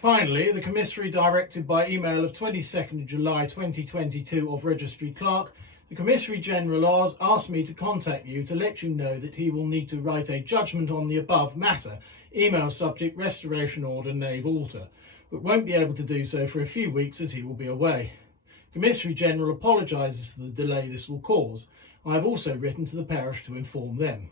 Finally, the commissary directed by email of 22nd of July 2022 of Registry Clerk, the Commissary General asked me to contact you to let you know that he will need to write a judgment on the above matter, email subject Restoration Order Nave Altar, but won't be able to do so for a few weeks as he will be away. Commissary General apologises for the delay this will cause. I have also written to the parish to inform them.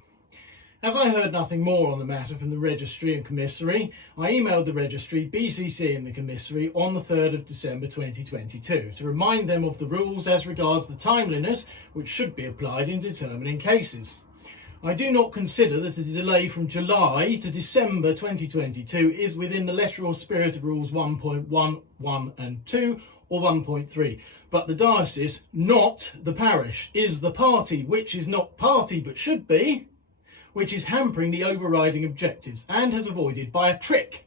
As I heard nothing more on the matter from the Registry and Commissary, I emailed the Registry, BCC and the Commissary on the 3rd of December 2022 to remind them of the rules as regards the timeliness which should be applied in determining cases. I do not consider that a delay from July to December 2022 is within the letter or spirit of Rules 1.1, 1 and 2 or 1.3, but the diocese, not the parish, is the party which is not party but should be, which is hampering the overriding objectives and has avoided by a trick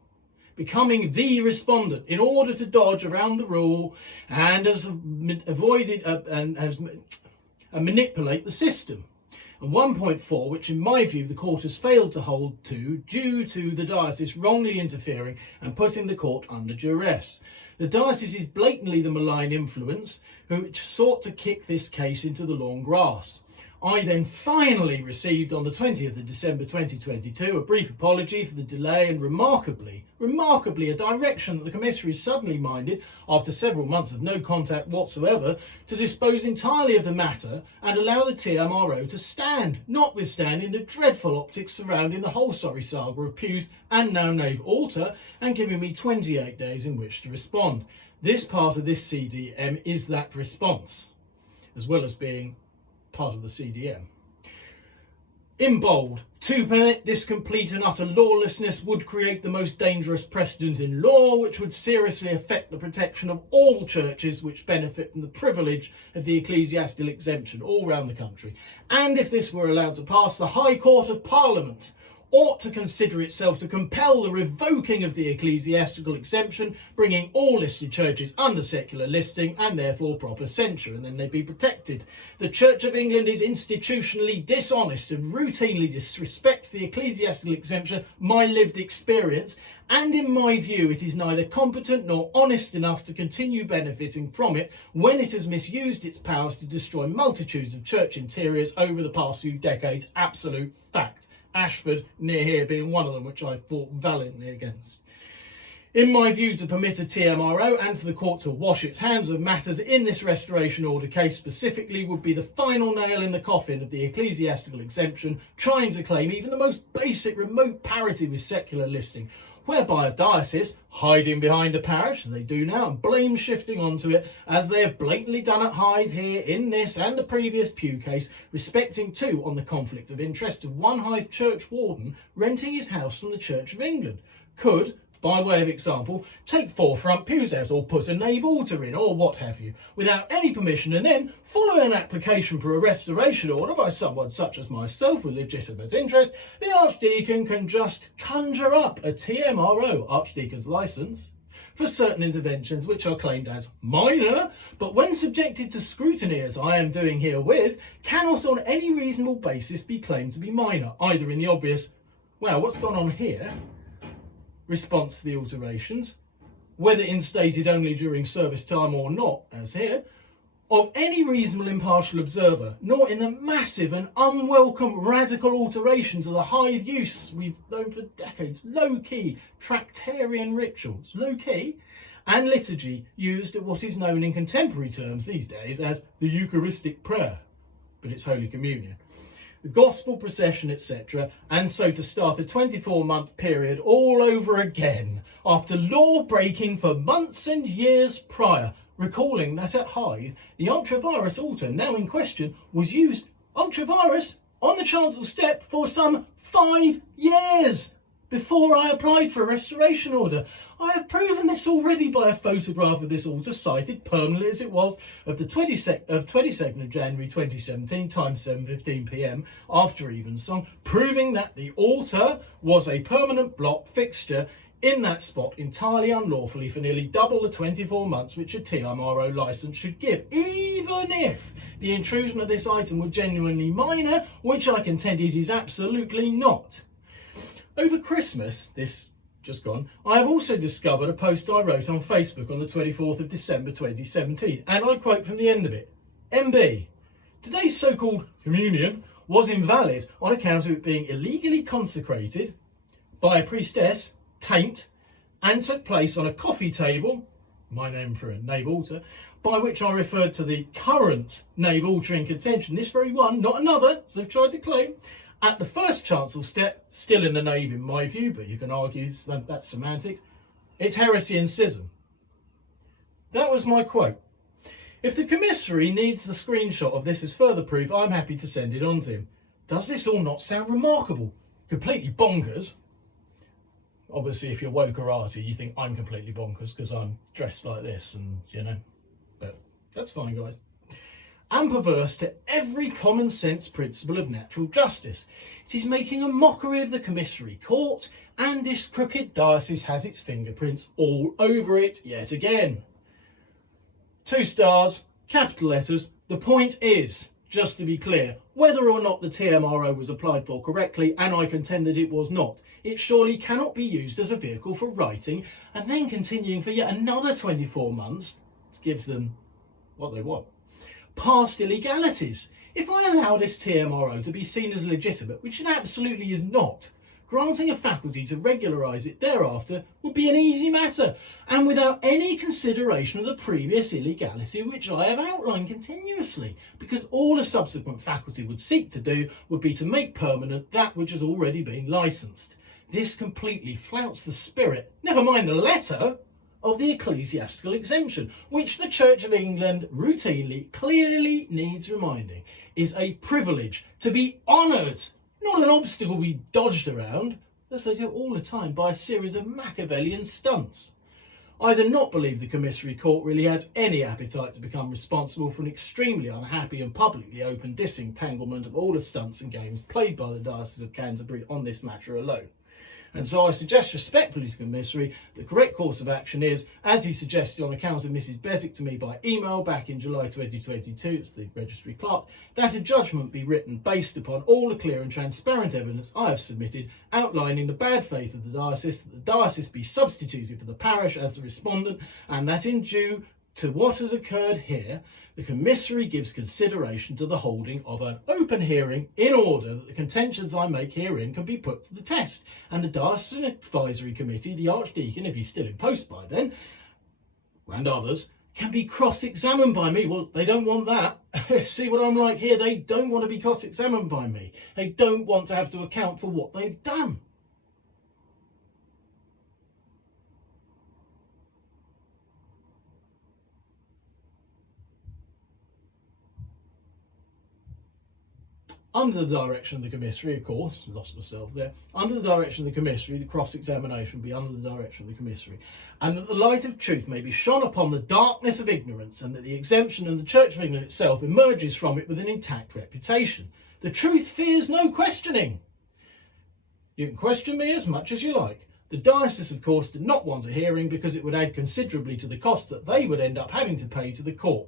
becoming the respondent in order to dodge around the rule and has avoided and manipulate the system. And 1.4, which in my view the court has failed to hold to due to the diocese wrongly interfering and putting the court under duress. The diocese is blatantly the malign influence which sought to kick this case into the long grass. I then finally received on the 20th of December 2022 a brief apology for the delay and remarkably a direction that the commissary suddenly minded, after several months of no contact whatsoever, to dispose entirely of the matter and allow the TMRO to stand, notwithstanding the dreadful optics surrounding the whole sorry saga of pews and now Nave Altar, and giving me 28 days in which to respond. This part of this CDM is that response, as well as being part of the CDM. In bold, to permit this complete and utter lawlessness would create the most dangerous precedent in law, which would seriously affect the protection of all churches which benefit from the privilege of the ecclesiastical exemption all round the country. And if this were allowed to pass, the High Court of Parliament ought to consider itself to compel the revoking of the ecclesiastical exemption, bringing all listed churches under secular listing and therefore proper censure, and then they'd be protected. The Church of England is institutionally dishonest and routinely disrespects the ecclesiastical exemption, my lived experience, and in my view it is neither competent nor honest enough to continue benefiting from it when it has misused its powers to destroy multitudes of church interiors over the past few decades. Absolute fact. Ashford, near here, being one of them, which I fought valiantly against. In my view, to permit a TMRO and for the court to wash its hands of matters in this restoration order case specifically would be the final nail in the coffin of the ecclesiastical exemption, trying to claim even the most basic remote parity with secular listing, whereby a diocese, hiding behind a parish, as they do now, and blame shifting onto it, as they have blatantly done at Hythe here in this and the previous Pew case, respecting too on the conflict of interest of one Hythe church warden renting his house from the Church of England, could, by way of example, take 4 front pews out or put a Nave Altar in or what have you, without any permission, and then, following an application for a restoration order by someone such as myself with legitimate interest, the archdeacon can just conjure up a TMRO, archdeacon's licence, for certain interventions which are claimed as minor, but when subjected to scrutiny as I am doing herewith, cannot on any reasonable basis be claimed to be minor, either in the obvious, well, what's gone on here? Response to the alterations, whether instated only during service time or not, as here, of any reasonable impartial observer, nor in the massive and unwelcome radical alteration to the Hythe use we've known for decades, low-key Tractarian rituals, low-key, and liturgy used at what is known in contemporary terms these days as the Eucharistic prayer, but it's Holy Communion, the gospel procession, etc., and so to start a 24-month period all over again after law breaking for months and years prior, recalling that at Hythe the ultra-vires altar now in question was used ultra-vires on the chancel step for some 5 years before I applied for a restoration order. I have proven this already by a photograph of this altar, cited permanently as it was, of the 22nd of January 2017, time 7:15 p.m, after evensong, proving that the altar was a permanent block fixture in that spot entirely unlawfully for nearly double the 24 months which a TMRO licence should give, even if the intrusion of this item were genuinely minor, which I contend it is absolutely not. Over Christmas, this just gone, I have also discovered a post I wrote on Facebook on the 24th of December 2017, and I quote from the end of it. MB, today's so-called communion was invalid on account of it being illegally consecrated by a priestess, taint, and took place on a coffee table, my name for a Nave altar, by which I referred to the current Nave altar in contention, this very one, not another, as they've tried to claim, at the first chancel step, still in the nave in my view, but you can argue that's semantics. It's heresy and schism. That was my quote. If the commissary needs the screenshot of this as further proof, I'm happy to send it on to him. Does this all not sound remarkable? Completely bonkers. Obviously, if you're wokerati, you think I'm completely bonkers because I'm dressed like this and, you know, but that's fine, guys. And perverse to every common sense principle of natural justice. It is making a mockery of the commissary court, and this crooked diocese has its fingerprints all over it yet again. 2 stars, capital letters. The point is, just to be clear, whether or not the TMRO was applied for correctly, and I contend that it was not, it surely cannot be used as a vehicle for writing and then continuing for yet another 24 months to give them what they want. Past illegalities. If I allow this TMRO to be seen as legitimate, which it absolutely is not, granting a faculty to regularise it thereafter would be an easy matter, and without any consideration of the previous illegality which I have outlined continuously, because all a subsequent faculty would seek to do would be to make permanent that which has already been licensed. This completely flouts the spirit, never mind the letter, of the ecclesiastical exemption, which the Church of England routinely, clearly needs reminding, is a privilege to be honoured, not an obstacle we dodged around, as they do all the time by a series of Machiavellian stunts. I do not believe the commissary court really has any appetite to become responsible for an extremely unhappy and publicly open disentanglement of all the stunts and games played by the Diocese of Canterbury on this matter alone. And so I suggest respectfully to the commissary the correct course of action is, as he suggested on account of Mrs. Beswick to me by email back in July 2022, it's the registry clerk, that a judgment be written based upon all the clear and transparent evidence I have submitted, outlining the bad faith of the diocese, that the diocese be substituted for the parish as the respondent, and that in due to what has occurred here, the commissary gives consideration to the holding of an open hearing in order that the contentions I make herein can be put to the test, and the Diocesan Advisory Committee, the archdeacon, if he's still in post by then, and others, can be cross-examined by me. Well, they don't want that. See what I'm like here? They don't want to be cross-examined by me. They don't want to have to account for what they've done. Under the direction of the commissary, of course, lost myself there, under the direction of the commissary, the cross-examination will be under the direction of the commissary, and that the light of truth may be shone upon the darkness of ignorance, and that the exemption of the Church of England itself emerges from it with an intact reputation. The truth fears no questioning. You can question me as much as you like. The diocese, of course, did not want a hearing because it would add considerably to the costs that they would end up having to pay to the court,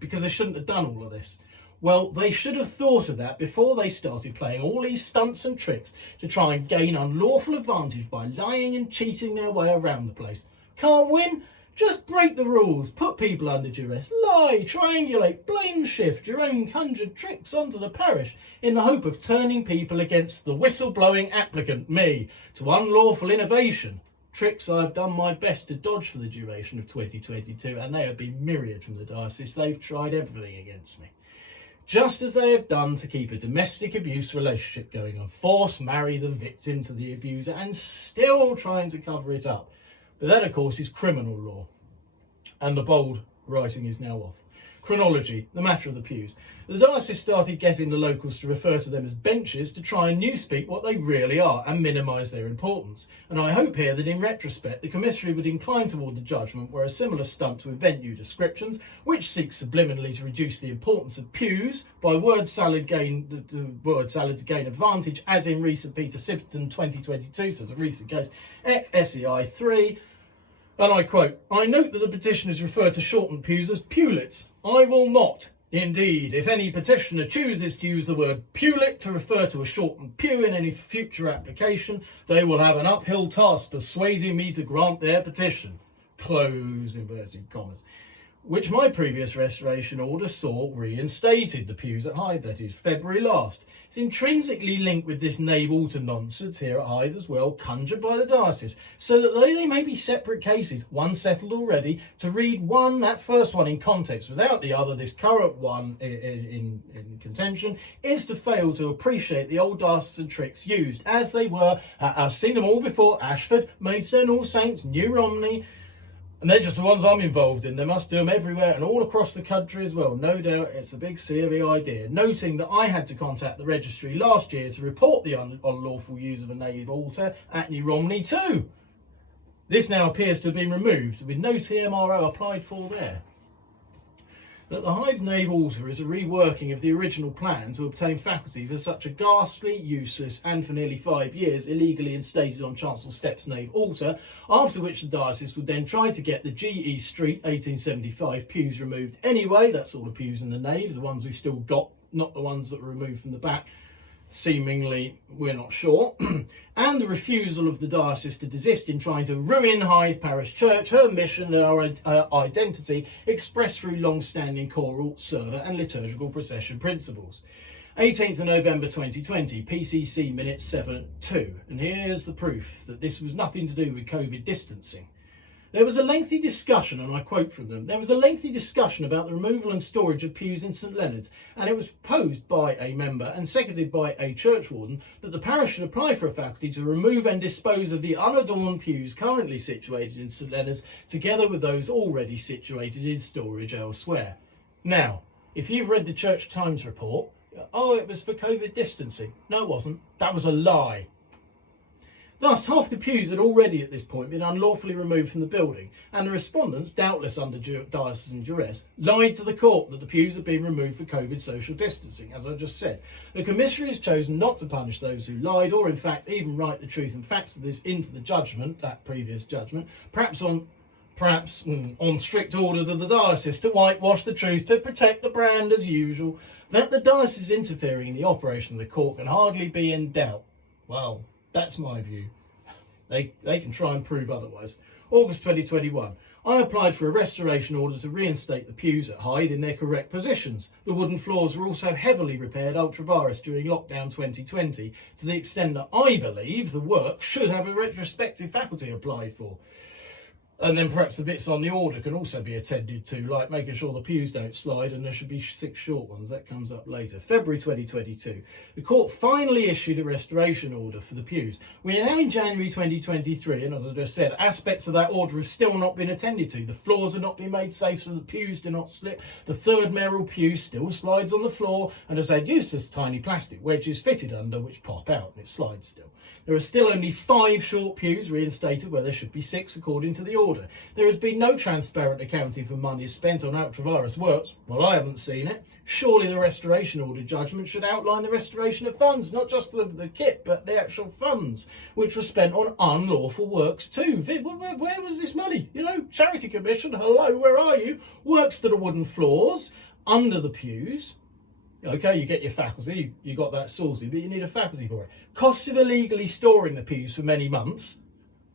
because they shouldn't have done all of this. Well, they should have thought of that before they started playing all these stunts and tricks to try and gain unlawful advantage by lying and cheating their way around the place. Can't win? Just break the rules, put people under duress, lie, triangulate, blame shift your own conjured tricks onto the parish in the hope of turning people against the whistle-blowing applicant, me, to unlawful innovation. Tricks I have done my best to dodge for the duration of 2022, and they have been myriad from the diocese. They've tried everything against me. Just as they have done to keep a domestic abuse relationship going on, force marry the victim to the abuser, and still trying to cover it up. But that, of course, is criminal law, and the bold writing is now off. Chronology, the matter of the pews. The diocese started getting the locals to refer to them as benches to try and newspeak what they really are and minimise their importance. And I hope here that in retrospect the commissary would incline toward the judgment where a similar stunt to invent new descriptions, which seeks subliminally to reduce the importance of pews by word salad to gain advantage, as in recent Peter Sibston 2022, so it's a recent case, SEI 3. And I quote, I note that the petition is referred to shortened pews as pewlets. I will not, Indeed, if any petitioner chooses to use the word pewlick to refer to a shortened pew in any future application, they will have an uphill task persuading me to grant their petition. Close inverted commas. Which my previous restoration order saw reinstated, the pews at Hythe, that is, February last. It's intrinsically linked with this Nave altar nonsense here at Hythe as well, conjured by the diocese, so that though they may be separate cases, one settled already, to read one, that first one, in context without the other, this current one in contention, is to fail to appreciate the old diocesan tricks used, as they were, I've seen them all before, Ashford, Maidstone, All Saints, New Romney, and they're just the ones I'm involved in. They must do them everywhere and all across the country as well. No doubt it's a big COV idea. Noting that I had to contact the registry last year to report the unlawful use of a Nave altar at New Romney too. This now appears to have been removed with no TMRO applied for there. That the Hythe Nave altar is a reworking of the original plan to obtain faculty for such a ghastly, useless, and for nearly 5 years illegally instated on Chancel Steps Nave altar, after which the diocese would then try to get the G.E. Street 1875 pews removed anyway. That's all the pews in the nave, the ones we've still got, not the ones that were removed from the back. Seemingly, we're not sure. And the refusal of the diocese to desist in trying to ruin Hythe Parish Church, her mission and our identity expressed through long-standing choral, server and liturgical procession principles. 18th of November 2020, PCC minutes 7-2. And here's the proof that this was nothing to do with COVID distancing. There was a lengthy discussion, and I quote from them, there was a lengthy discussion about the removal and storage of pews in St Leonard's, and it was proposed by a member and seconded by a churchwarden that the parish should apply for a faculty to remove and dispose of the unadorned pews currently situated in St Leonard's, together with those already situated in storage elsewhere. Now, if you've read the Church Times report, oh, it was for COVID distancing. No, it wasn't. That was a lie. Thus, half the pews had already at this point been unlawfully removed from the building, and the respondents, doubtless under diocesan duress, lied to the court that the pews had been removed for COVID social distancing, as I just said. The commissary has chosen not to punish those who lied, or in fact even write the truth and facts of this into the judgment, that previous judgment, perhaps on strict orders of the diocese to whitewash the truth to protect the brand as usual. That the diocese interfering in the operation of the court can hardly be in doubt. Well, that's my view. They can try and prove otherwise. August 2021. I applied for a restoration order to reinstate the pews at Hythe in their correct positions. The wooden floors were also heavily repaired ultra-virus during lockdown 2020, to the extent that I believe the work should have a retrospective faculty applied for. And then perhaps the bits on the order can also be attended to, like making sure the pews don't slide, and there should be 6 short ones. That comes up later. February 2022. The court finally issued a restoration order for the pews. We are now in January 2023, and as I just said, aspects of that order have still not been attended to. The floors have not been made safe so the pews do not slip. The third mayoral pew still slides on the floor and has had useless tiny plastic wedges fitted under which pop out, and it slides still. There are still only 5 short pews reinstated where there should be 6 according to the order. There has been no transparent accounting for money spent on ultra-virus works. Well, I haven't seen it. Surely the restoration order judgment should outline the restoration of funds, not just the kit, but the actual funds, which were spent on unlawful works too. Where was this money? You know, Charity Commission, hello, where are you? Works to the wooden floors, under the pews. Okay, you get your faculty, you got that sorted, but you need a faculty for it. Cost of illegally storing the pews for many months,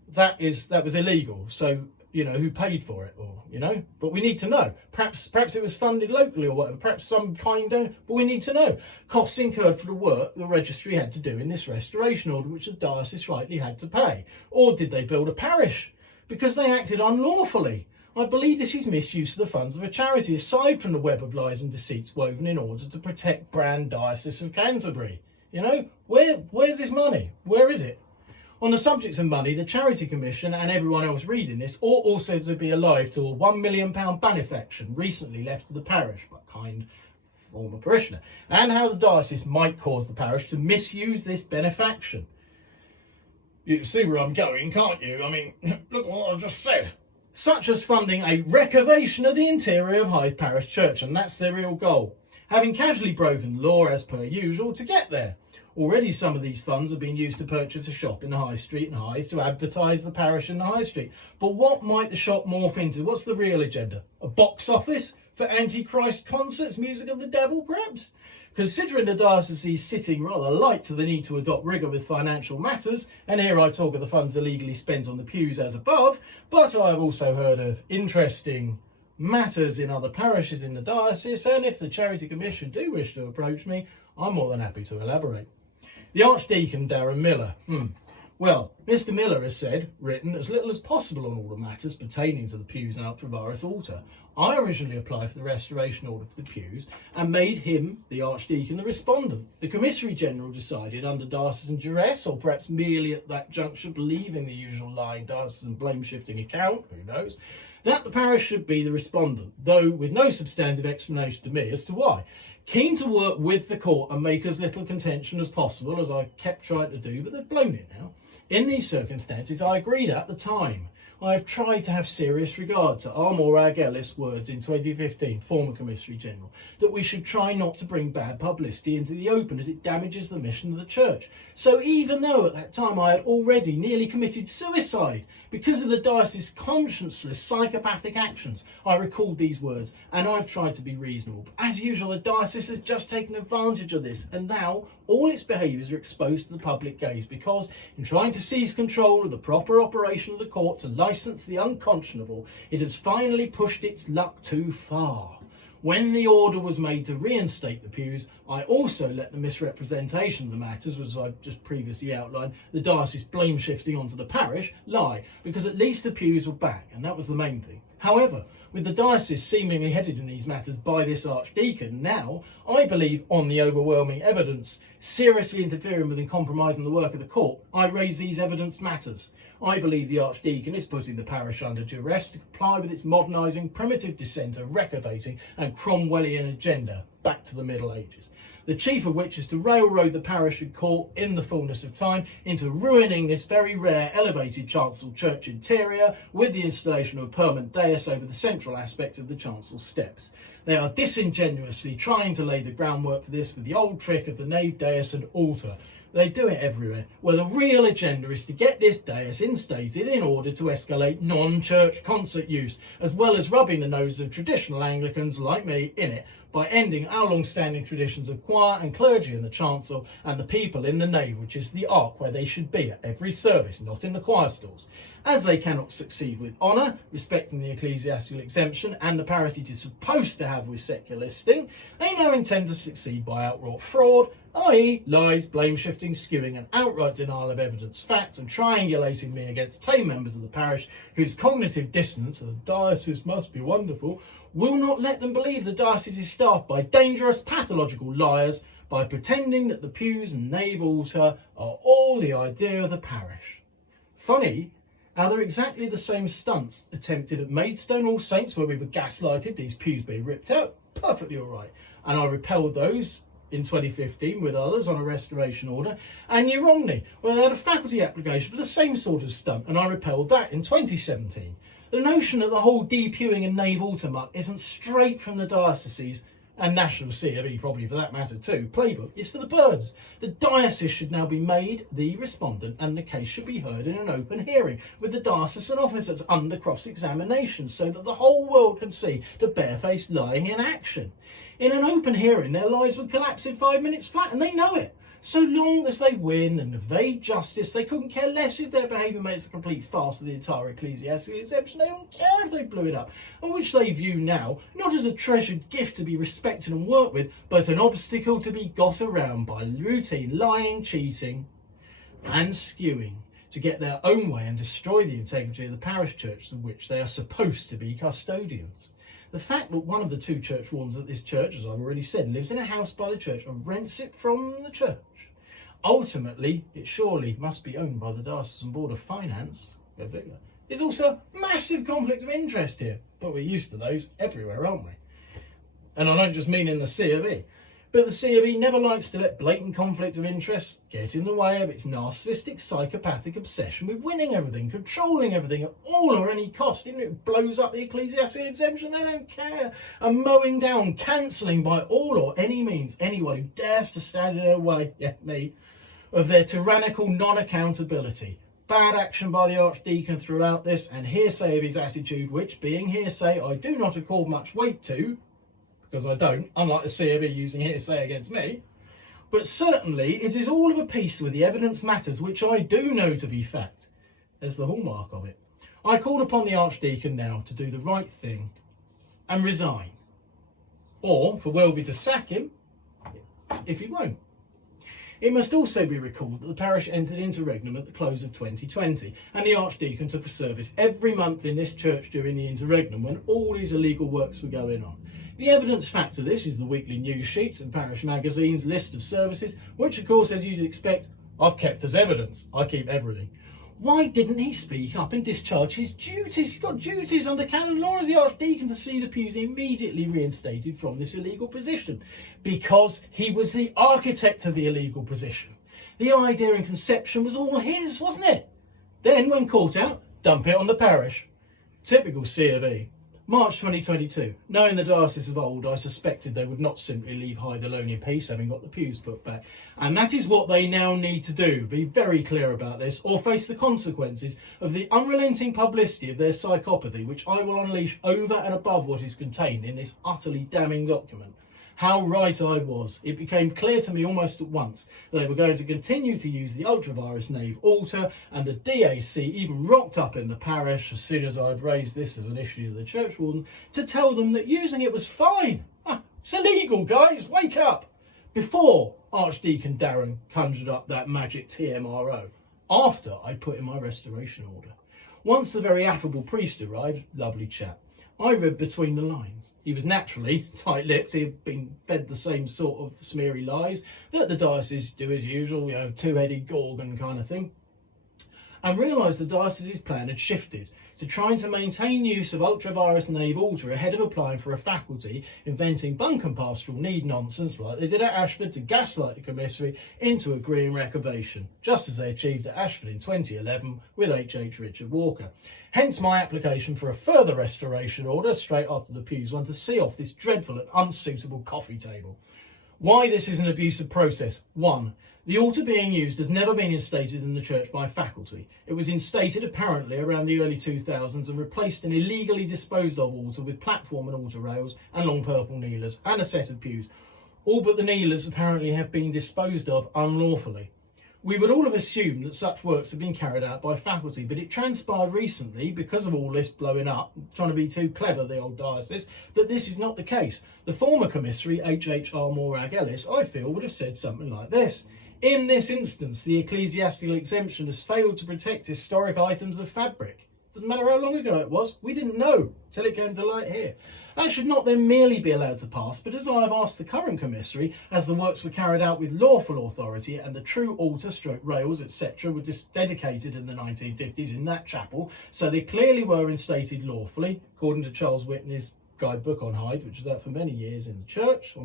that was illegal. So, you know, who paid for it, or, you know, but we need to know. Perhaps it was funded locally or whatever, perhaps some kind don't, but we need to know. Costs incurred for the work the registry had to do in this restoration order, which the diocese rightly had to pay. Or did they build a parish? Because they acted unlawfully. I believe this is misuse of the funds of a charity, aside from the web of lies and deceits woven in order to protect brand Diocese of Canterbury. You know, where's this money? Where is it? On the subject of money, the Charity Commission and everyone else reading this ought also to be alive to a £1 million benefaction recently left to the parish by kind former parishioner, and how the diocese might cause the parish to misuse this benefaction. You can see where I'm going, can't you? I mean, look at what I've just said. Such as funding a recavation of the interior of Hythe Parish Church, and that's their real goal, having casually broken the law as per usual to get there. Already some of these funds have been used to purchase a shop in the High Street in Hythe to advertise the parish in the High Street. But what might the shop morph into? What's the real agenda? A box office? For Antichrist concerts, music of the devil, perhaps? Considering the diocese sitting rather light to the need to adopt rigour with financial matters, and here I talk of the funds illegally spent on the pews as above, but I have also heard of interesting matters in other parishes in the diocese, and if the Charity Commission do wish to approach me, I'm more than happy to elaborate. The Archdeacon Darren Miller. Well, Mr. Miller has said, written as little as possible on all the matters pertaining to the pews and ultra-vires altar. I originally applied for the restoration order for the pews and made him, the Archdeacon, the respondent. The Commissary General decided, under diocesan duress, or perhaps merely at that juncture believing the usual lying diocesan blame-shifting account, who knows, that the parish should be the respondent, though with no substantive explanation to me as to why. Keen to work with the court and make as little contention as possible, as I kept trying to do, but they've blown it now. In these circumstances, I agreed at the time. I have tried to have serious regard to Armor Agellis' words in 2015, former Commissary General, that we should try not to bring bad publicity into the open as it damages the mission of the Church. So even though at that time I had already nearly committed suicide because of the diocese's conscienceless psychopathic actions, I recalled these words, and I've tried to be reasonable. But as usual, the diocese has just taken advantage of this, and now all its behaviours are exposed to the public gaze because, in trying to seize control of the proper operation of the court to licence the unconscionable, it has finally pushed its luck too far. When the order was made to reinstate the pews, I also let the misrepresentation of the matters, as I've just previously outlined, the diocese blame shifting onto the parish, lie, because at least the pews were back, and that was the main thing. However, with the diocese seemingly headed in these matters by this archdeacon, now, I believe, on the overwhelming evidence, seriously interfering with and compromising the work of the court, I raise these evidence matters. I believe the archdeacon is putting the parish under duress to comply with its modernising, primitive dissenter, reprobating and Cromwellian agenda back to the Middle Ages. The chief of which is to railroad the parish and court in the fullness of time into ruining this very rare elevated chancel church interior with the installation of a permanent dais over the central aspect of the chancel steps. They are disingenuously trying to lay the groundwork for this with the old trick of the nave dais and altar. They do it everywhere, where the real agenda is to get this dais instated in order to escalate non-church concert use, as well as rubbing the noses of traditional Anglicans like me in it, by ending our long-standing traditions of choir and clergy in the chancel and the people in the nave, which is the ark where they should be at every service, not in the choir stalls. As they cannot succeed with honour, respecting the ecclesiastical exemption and the parity it is supposed to have with secular listing, they now intend to succeed by outright fraud, i.e. lies, blame-shifting, skewing and outright denial of evidence fact, and triangulating me against tame members of the parish whose cognitive dissonance, the diocese must be wonderful, will not let them believe the diocese is staffed by dangerous pathological liars by pretending that the pews and nave altar are all the idea of the parish. Funny how they're exactly the same stunts attempted at Maidstone All Saints, where we were gaslighted, these pews being ripped out, perfectly all right, and I repelled those in 2015 with others on a restoration order, and New Romney, where they had a faculty application for the same sort of stunt, and I repelled that in 2017. The notion that the whole depuing and nave altar muck isn't straight from the dioceses, and National C of E probably for that matter too, playbook is for the birds. The diocese should now be made the respondent, and the case should be heard in an open hearing with the diocesan officers under cross-examination so that the whole world can see the barefaced lying in action. In an open hearing, their lies would collapse in 5 minutes flat, and they know it. So long as they win and evade justice, they couldn't care less if their behaviour makes a complete farce of the entire ecclesiastical exemption. They don't care if they blew it up, and which they view now not as a treasured gift to be respected and worked with, but an obstacle to be got around by routine lying, cheating and skewing to get their own way and destroy the integrity of the parish church of which they are supposed to be custodians. The fact that one of the two church wardens at this church, as I've already said, lives in a house by the church and rents it from the church. Ultimately, it surely must be owned by the Diocesan Board of Finance. There's also a massive conflict of interest here, but we're used to those everywhere, aren't we? And I don't just mean in the C of E. But the C of E never likes to let blatant conflict of interest get in the way of its narcissistic, psychopathic obsession with winning everything, controlling everything at all or any cost. Even if it blows up the ecclesiastical exemption, they don't care. And mowing down, cancelling by all or any means anyone who dares to stand in their way, me, of their tyrannical non-accountability. Bad action by the Archdeacon throughout this, and hearsay of his attitude, which, being hearsay, I do not accord much weight to, because I don't, unlike the CAB using hearsay against me. But certainly it is all of a piece with the evidence matters, which I do know to be fact, as the hallmark of it. I call upon the archdeacon now to do the right thing and resign, or for Welby to sack him if he won't. It must also be recalled that the parish entered interregnum at the close of 2020, and the archdeacon took a service every month in this church during the interregnum when all these illegal works were going on. The evidence fact of this is the weekly news sheets and parish magazines list of services, which of course, as you'd expect, I've kept as evidence. I keep everything. Why didn't he speak up and discharge his duties? He's got duties under canon law as the archdeacon to see the pews immediately reinstated from this illegal position, because he was the architect of the illegal position. The idea and conception was all his, wasn't it? Then, when caught out, dump it on the parish. Typical C of E. March 2022. Knowing the diocese of old, I suspected they would not simply leave Hythe alone in peace, having got the pews put back. And that is what they now need to do. Be very clear about this, or face the consequences of the unrelenting publicity of their psychopathy, which I will unleash over and above what is contained in this utterly damning document. How right I was. It became clear to me almost at once that they were going to continue to use the ultra-virus Nave altar, and the DAC even rocked up in the parish as soon as I'd raised this as an issue to the churchwarden to tell them that using it was fine. It's illegal, guys, wake up! Before Archdeacon Darren conjured up that magic TMRO, after I put in my restoration order. Once the very affable priest arrived, lovely chap, I read between the lines. He was naturally tight-lipped. He had been fed the same sort of smeary lies that the diocese do as usual, two-headed Gorgon kind of thing, and realised the diocese's plan had shifted to trying to maintain use of ultra-virus Nave altar ahead of applying for a faculty, inventing bunk and pastoral need nonsense like they did at Ashford to gaslight the commissary into agreeing reprobation, just as they achieved at Ashford in 2011 with H.H. Richard Walker. Hence my application for a further restoration order straight after the pews one to see off this dreadful and unsuitable coffee table. Why this is an abusive process? 1. The altar being used has never been instated in the church by faculty. It was instated apparently around the early 2000s and replaced an illegally disposed of altar with platform and altar rails and long purple kneelers and a set of pews. All but the kneelers apparently have been disposed of unlawfully. We would all have assumed that such works have been carried out by faculty, but it transpired recently, because of all this blowing up, trying to be too clever, the old diocese, that this is not the case. The former commissary, H.H.R. Morag Ellis, I feel, would have said something like this. In this instance, the ecclesiastical exemption has failed to protect historic items of fabric. Doesn't matter how long ago it was, we didn't know till it came to light here. That should not then merely be allowed to pass, but as I have asked the current commissary, as the works were carried out with lawful authority and the true altar, rails, etc. were dedicated in the 1950s in that chapel, so they clearly were instated lawfully, according to Charles Whitney's guidebook on Hythe, which was out for many years in the church,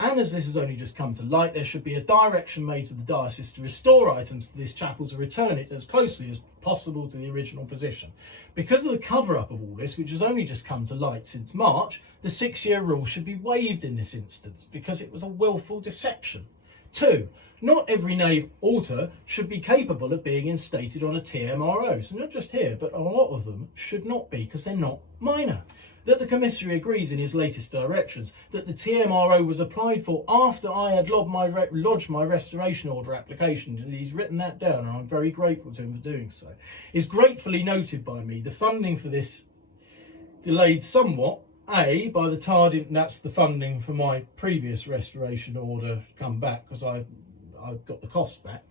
and as this has only just come to light, there should be a direction made to the diocese to restore items to this chapel to return it as closely as possible to the original position. Because of the cover-up of all this, which has only just come to light since March, the 6-year rule should be waived in this instance because it was a willful deception. 2. Not every nave altar should be capable of being instated on a TMRO. So not just here, but a lot of them should not be because they're not minor. That the commissary agrees in his latest directions that the TMRO was applied for after I had lodged my restoration order application, and he's written that down, and I'm very grateful to him for doing so, is gratefully noted by me. The funding for this delayed somewhat, A, by the tardiness, that's the funding for my previous restoration order come back because I got the cost back.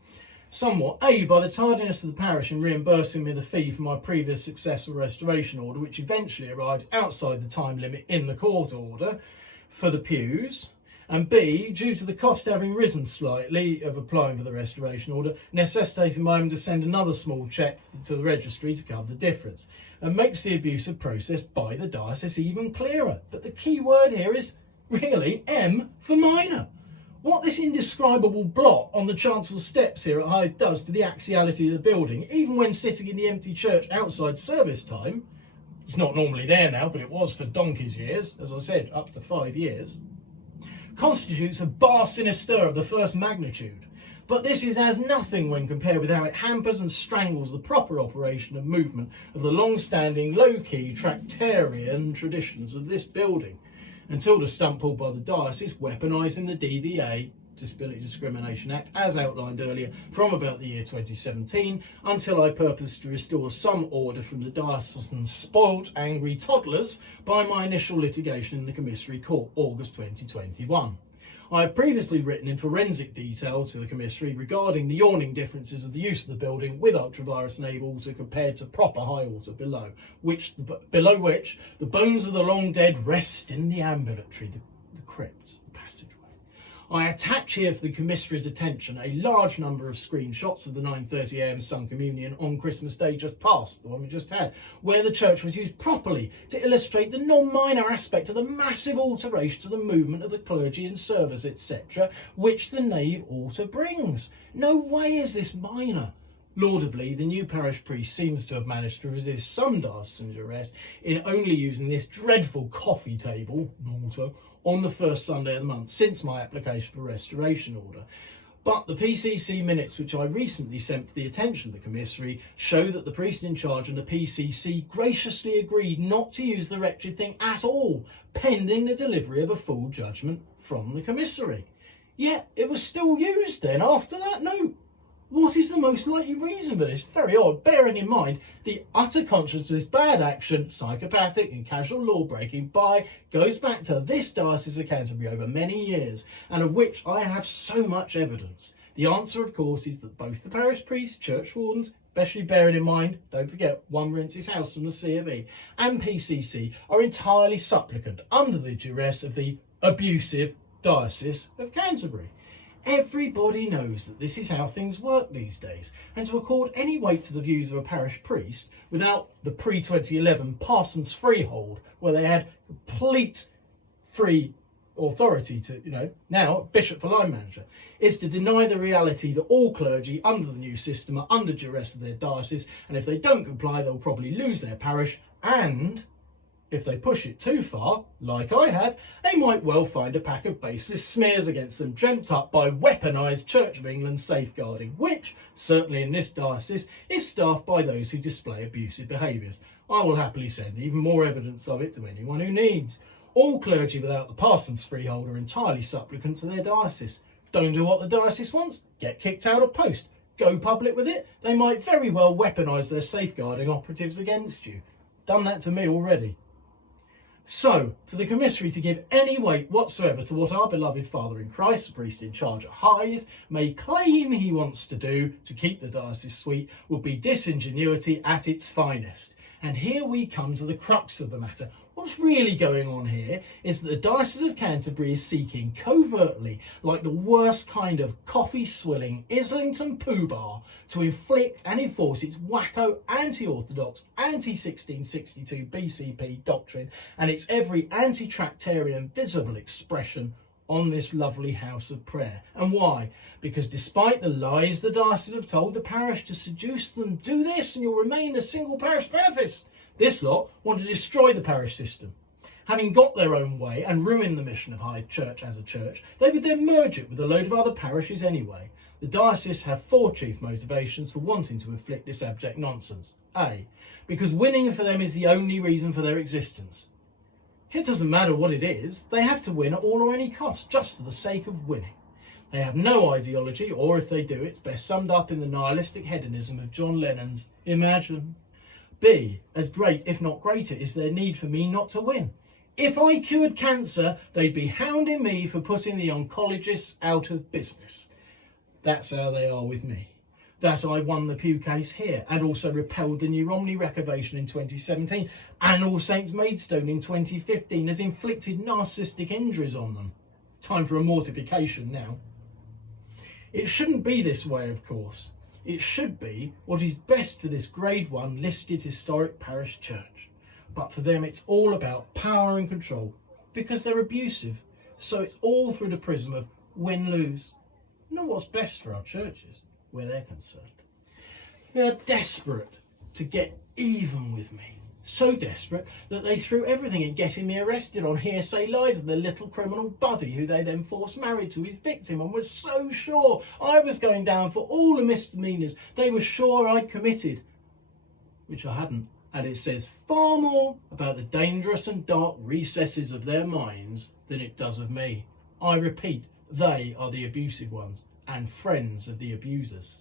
Somewhat, A, by the tardiness of the parish in reimbursing me the fee for my previous successful restoration order, which eventually arrives outside the time limit in the court order for the pews, and B, due to the cost having risen slightly of applying for the restoration order, necessitating my having to send another small cheque to the registry to cover the difference, and makes the abusive process by the diocese even clearer. But the key word here is really M for minor. What this indescribable blot on the chancel steps here at Hythe does to the axiality of the building, even when sitting in the empty church outside service time, it's not normally there now, but it was for donkey's years, as I said, up to 5 years, constitutes a bar sinister of the first magnitude. But this is as nothing when compared with how it hampers and strangles the proper operation and movement of the long-standing, low-key, Tractarian traditions of this building. until the stunt pulled by the diocese, weaponising the DDA, Disability Discrimination Act, as outlined earlier, from about the year 2017, until I purposed to restore some order from the diocesan's spoilt, angry toddlers by my initial litigation in the Commissary Court, August 2021. I have previously written in forensic detail to the Commissary regarding the yawning differences of the use of the building with ultravirus Nave water compared to proper high water below which the bones of the long dead rest in the ambulatory, the crypt, the passageway. I attach here for the Commissary's attention a large number of screenshots of the 9:30 AM Sun Communion on Christmas Day just past, the one we just had, where the church was used properly to illustrate the non-minor aspect of the massive alteration to the movement of the clergy and service, etc., which the Nave altar brings. No way is this minor. Laudably, the new parish priest seems to have managed to resist some diocesan arrest in only using this dreadful coffee table, altar, on the first Sunday of the month since my application for restoration order. But the PCC minutes which I recently sent for the attention of the Commissary show that the priest in charge and the PCC graciously agreed not to use the wretched thing at all, pending the delivery of a full judgment from the Commissary. Yet it was still used then after that note. What is the most likely reason for this? Very odd, bearing in mind the utter conscienceless bad action, psychopathic and casual law breaking goes back to this Diocese of Canterbury over many years, and of which I have so much evidence. The answer, of course, is that both the parish priests, church wardens, especially bearing in mind, don't forget, one rents his house from the C of E, and PCC are entirely supplicant under the duress of the abusive Diocese of Canterbury. Everybody knows that this is how things work these days, and to accord any weight to the views of a parish priest without the pre-2011 parson's freehold, where they had complete free authority to, now bishop for line manager, is to deny the reality that all clergy under the new system are under duress of their diocese, and if they don't comply, they'll probably lose their parish, and if they push it too far, like I have, they might well find a pack of baseless smears against them dreamt up by weaponised Church of England safeguarding, which, certainly in this diocese, is staffed by those who display abusive behaviours. I will happily send even more evidence of it to anyone who needs. All clergy without the parson's freehold are entirely supplicant to their diocese. Don't do what the diocese wants, get kicked out of post. Go public with it, they might very well weaponise their safeguarding operatives against you. Done that to me already. So, for the Commissary to give any weight whatsoever to what our beloved Father in Christ, the priest in charge at Hythe, may claim he wants to do to keep the diocese sweet would be disingenuity at its finest. And here we come to the crux of the matter. What's really going on here is that the Diocese of Canterbury is seeking covertly, like the worst kind of coffee-swilling Islington poobah, to inflict and enforce its wacko, anti-orthodox, anti-1662 BCP doctrine and its every anti-tractarian visible expression on this lovely house of prayer. And why? Because despite the lies the diocese have told the parish to seduce them, do this and you'll remain a single parish benefice, this lot want to destroy the parish system. Having got their own way and ruined the mission of Hythe Church as a church, they would then merge it with a load of other parishes anyway. The diocese have four chief motivations for wanting to inflict this abject nonsense. A, because winning for them is the only reason for their existence. It doesn't matter what it is, they have to win at all or any cost, just for the sake of winning. They have no ideology, or if they do, it's best summed up in the nihilistic hedonism of John Lennon's Imagine. B, as great, if not greater, is their need for me not to win. If I cured cancer, they'd be hounding me for putting the oncologists out of business. That's how they are with me. That I won the Pew case here, and also repelled the New Romney Recovation in 2017, and All Saints Maidstone in 2015 has inflicted narcissistic injuries on them. Time for a mortification now. It shouldn't be this way, of course. It should be what is best for this Grade 1 listed historic parish church. But for them it's all about power and control, because they're abusive. So it's all through the prism of win-lose. Not what's best for our churches, where they're concerned. They're desperate to get even with me. So desperate that they threw everything in getting me arrested on hearsay lies of their little criminal buddy, who they then forced married to his victim, and was so sure I was going down for all the misdemeanours they were sure I'd committed, which I hadn't, and it says far more about the dangerous and dark recesses of their minds than it does of me. I repeat, they are the abusive ones and friends of the abusers.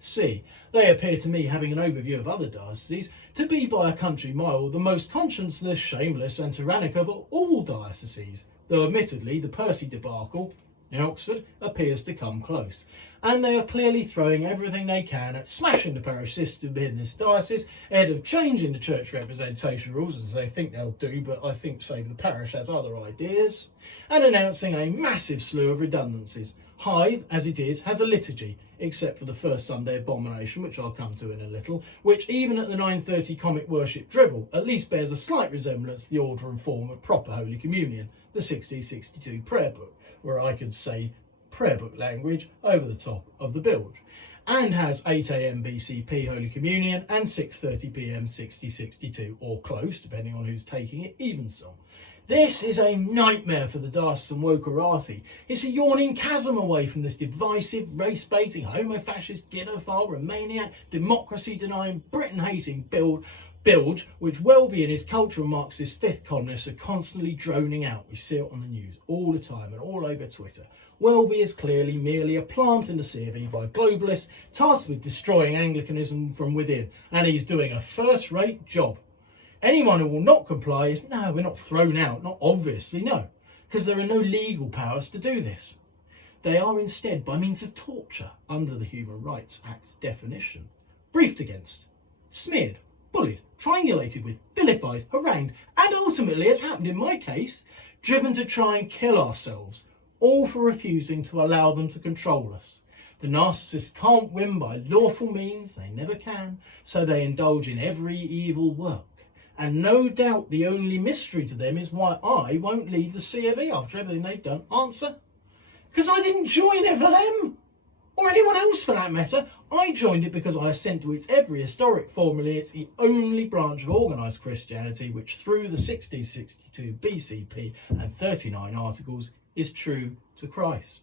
C. They appear to me, having an overview of other dioceses, to be by a country mile the most conscienceless, shameless and tyrannic of all dioceses, though admittedly the Percy debacle in Oxford appears to come close. And they are clearly throwing everything they can at smashing the parish system in this diocese ahead of changing the church representation rules, as they think they'll do, but I think Save the Parish has other ideas, and announcing a massive slew of redundancies. Hythe, as it is, has a liturgy, except for the first Sunday abomination, which I'll come to in a little, which even at the 9:30 comic worship drivel at least bears a slight resemblance to the order and form of proper Holy Communion, the 1662 prayer book, where I could say prayer book language over the top of the bilge, and has 8 a.m. BCP Holy Communion and 6:30 p.m. 6062, or close, depending on who's taking it, evensong. This is a nightmare for the diocesan wokerati. It's a yawning chasm away from this divisive, race-baiting, homo-fascist, ghettophile, Romaniac, democracy-denying, Britain-hating bilge, which Welby and his cultural Marxist fifth columnists are constantly droning out. We see it on the news all the time and all over Twitter. Welby is clearly merely a plant in the C of E by globalists tasked with destroying Anglicanism from within, and he's doing a first-rate job. Anyone who will not comply is, no, we're not thrown out, not obviously, no, because there are no legal powers to do this. They are instead by means of torture under the Human Rights Act definition, briefed against, smeared, bullied, triangulated with, vilified, harangued, and ultimately, as happened in my case, driven to try and kill ourselves, all for refusing to allow them to control us. The narcissists can't win by lawful means, they never can, so they indulge in every evil work. And no doubt the only mystery to them is why I won't leave the C of E after everything they've done. Answer? Because I didn't join it for them, or anyone else for that matter. I joined it because I assent to its every historic formula. It's the only branch of organised Christianity which, through the 1662 BCP and 39 articles, is true to Christ.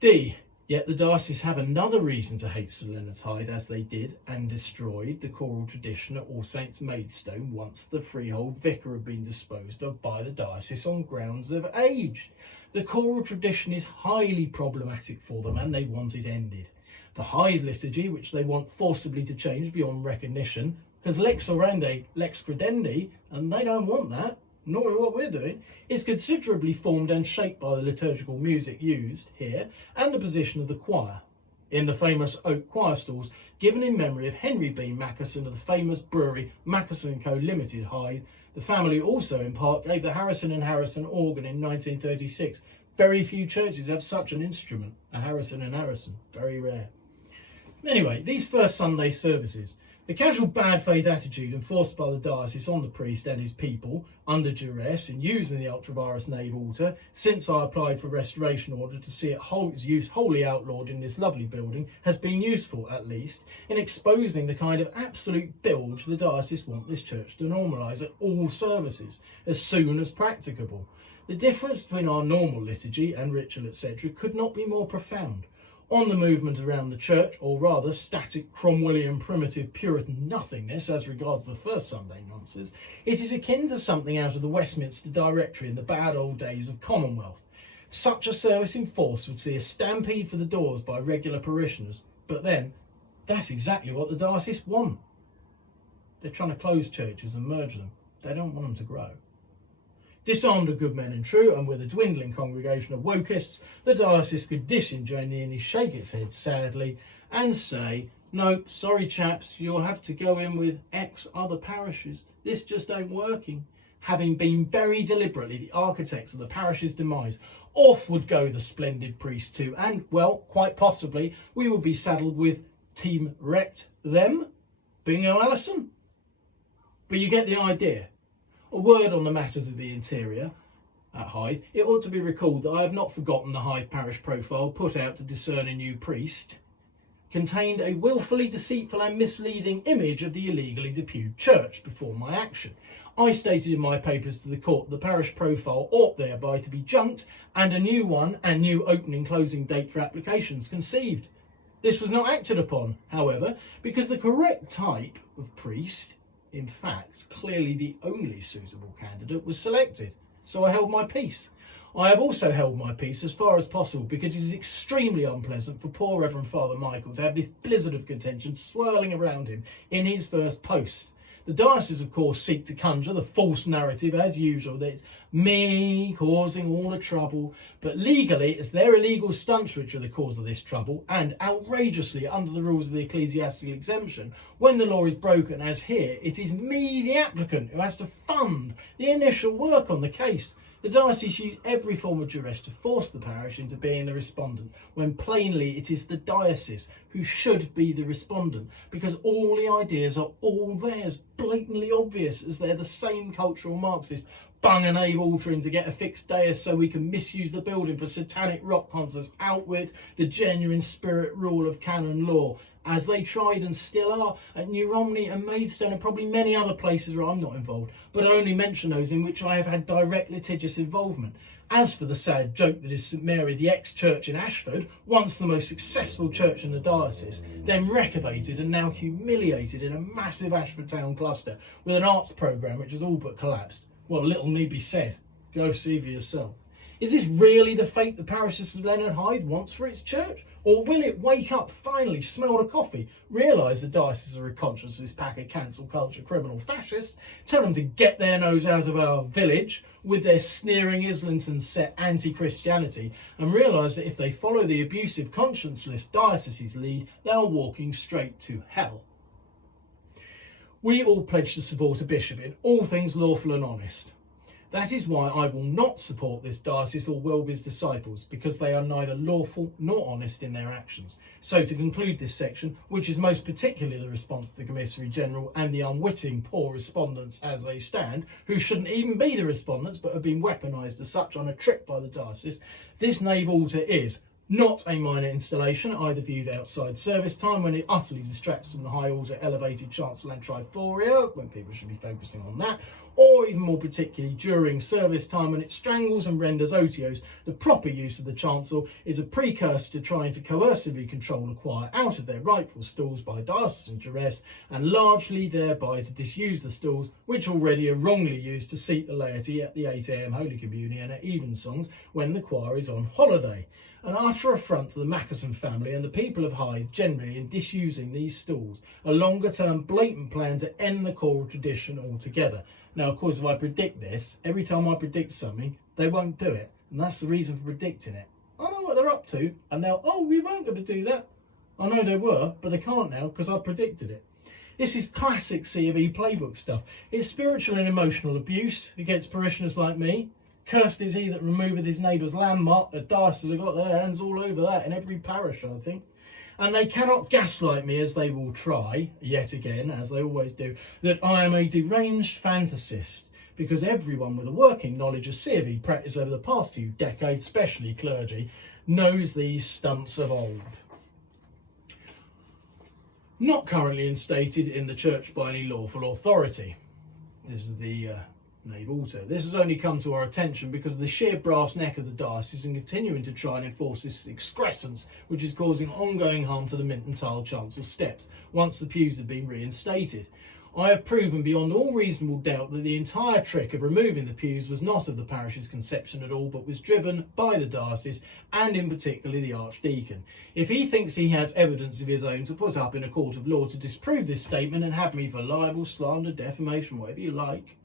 D. Yet the diocese have another reason to hate St Leonard's Hythe, as they did and destroyed the choral tradition at All Saints Maidstone once the freehold vicar had been disposed of by the diocese on grounds of age. The choral tradition is highly problematic for them and they want it ended. The Hythe liturgy, which they want forcibly to change beyond recognition, because lex orandi, lex credendi, and they don't want that, nor what we're doing, is considerably formed and shaped by the liturgical music used here and the position of the choir in the famous oak choir stalls given in memory of Henry B. Mackerson of the famous brewery Mackerson Co. Limited, Hythe. The family also in part gave the Harrison and Harrison organ in 1936. Very few churches have such an instrument, a Harrison and Harrison, very rare. Anyway, these first Sunday services, the casual bad faith attitude enforced by the diocese on the priest and his people under duress in using the ultra-virus Nave altar since I applied for restoration order to see its use wholly outlawed in this lovely building has been useful, at least, in exposing the kind of absolute bilge the diocese want this church to normalise at all services as soon as practicable. The difference between our normal liturgy and ritual, etc., could not be more profound. On the movement around the church, or rather static Cromwellian primitive Puritan nothingness as regards the first Sunday nonsense, it is akin to something out of the Westminster Directory in the bad old days of Commonwealth. Such a service in force would see a stampede for the doors by regular parishioners, but then that's exactly what the diocese want. They're trying to close churches and merge them. They don't want them to grow. Disarmed of good men and true, and with a dwindling congregation of wokists, the diocese could disingenuously shake its head sadly and say, no, sorry chaps, you'll have to go in with X other parishes. This just ain't working. Having been very deliberately the architects of the parish's demise, off would go the splendid priest too, and, well, quite possibly, we would be saddled with Team Wrecked Them, Bingo Allison. But you get the idea. A word on the matters of the interior at Hythe. It ought to be recalled that I have not forgotten the Hythe parish profile put out to discern a new priest contained a wilfully deceitful and misleading image of the illegally deputed church before my action. I stated in my papers to the court the parish profile ought thereby to be junked and a new one and new opening closing date for applications conceived. This was not acted upon, however, because the correct type of priest In fact, clearly the only suitable candidate was selected, so I held my peace. I have also held my peace as far as possible because it is extremely unpleasant for poor Reverend Father Michael to have this blizzard of contention swirling around him in his first post. The diocese, of course, seek to conjure the false narrative, as usual, that it's me causing all the trouble, but legally it's their illegal stunts which are the cause of this trouble, and outrageously, under the rules of the ecclesiastical exemption, when the law is broken, as here, it is me, the applicant, who has to fund the initial work on the case. The diocese use every form of duress to force the parish into being the respondent, when plainly it is the diocese who should be the respondent, because all the ideas are all theirs, blatantly obvious, as they're the same cultural Marxists bung a Nave altar in to get a fixed dais so we can misuse the building for satanic rock concerts. Out with the genuine spirit rule of canon law, as they tried and still are at New Romney and Maidstone and probably many other places where I'm not involved, but I only mention those in which I have had direct litigious involvement. As for the sad joke that is St Mary, the ex-church in Ashford, once the most successful church in the diocese, then reprobated and now humiliated in a massive Ashford town cluster with an arts programme which has all but collapsed. Well, little need be said. Go see for yourself. Is this really the fate the parish of St Leonard Hyde wants for its church? Or will it wake up, finally smell the coffee, realise the diocese are a conscienceless pack of cancel culture criminal fascists, tell them to get their nose out of our village with their sneering Islington set anti-Christianity, and realise that if they follow the abusive conscienceless diocese's lead, they are walking straight to hell? We all pledge to support a bishop in all things lawful and honest. That is why I will not support this diocese or Welby's disciples, because they are neither lawful nor honest in their actions. So to conclude this section, which is most particularly the response to the Commissary General and the unwitting poor respondents as they stand, who shouldn't even be the respondents but have been weaponised as such on a trip by the diocese, this Nave altar is not a minor installation, either viewed outside service time when it utterly distracts from the high altar elevated chancel and triforia, when people should be focusing on that, or even more particularly during service time when it strangles and renders otiose. The proper use of the chancel is a precursor to trying to coercively control the choir out of their rightful stalls by diocesan duress, and largely thereby to disuse the stalls which already are wrongly used to seat the laity at the 8 AM Holy Communion and at evensongs when the choir is on holiday. An utter affront to the Mackerson family and the people of Hythe generally in disusing these stalls, a longer-term blatant plan to end the choral tradition altogether. Now, of course, if I predict this, every time I predict something, they won't do it, and that's the reason for predicting it. I know what they're up to, and now, oh, we weren't going to do that. I know they were, but they can't now because I predicted it. This is classic C of E playbook stuff. It's spiritual and emotional abuse against parishioners like me. Cursed is he that removeth his neighbour's landmark. The diocese have got their hands all over that in every parish, I think. And they cannot gaslight me, as they will try, yet again, as they always do, that I am a deranged fantasist, because everyone with a working knowledge of C of E practice over the past few decades, especially clergy, knows these stunts of old. Not currently instated in the church by any lawful authority. This is the Nave altar. This has only come to our attention because of the sheer brass neck of the diocese and continuing to try and enforce this excrescence, which is causing ongoing harm to the mint and tile chancel steps once the pews have been reinstated. I have proven beyond all reasonable doubt that the entire trick of removing the pews was not of the parish's conception at all, but was driven by the diocese and in particular the archdeacon. If he thinks he has evidence of his own to put up in a court of law to disprove this statement and have me for libel, slander, defamation, whatever you like,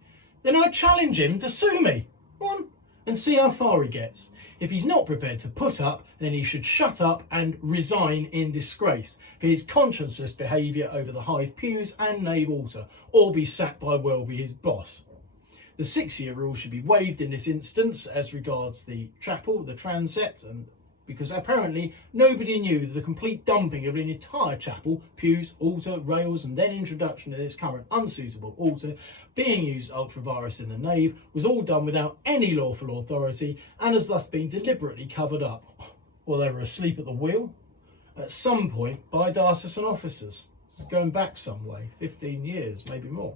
then I challenge him to sue me. One, and see how far he gets. If he's not prepared to put up, then he should shut up and resign in disgrace for his conscienceless behaviour over the Hythe pews and Nave altar, or be sacked by Welby, his boss. The 6-year rule should be waived in this instance as regards the chapel, the transept, and because apparently nobody knew that the complete dumping of an entire chapel, pews, altar, rails, and then introduction of this current unsuitable altar being used ultra vires in the nave was all done without any lawful authority and has thus been deliberately covered up, or they were asleep at the wheel, at some point by diocesan officers. This is going back some way, 15 years, maybe more.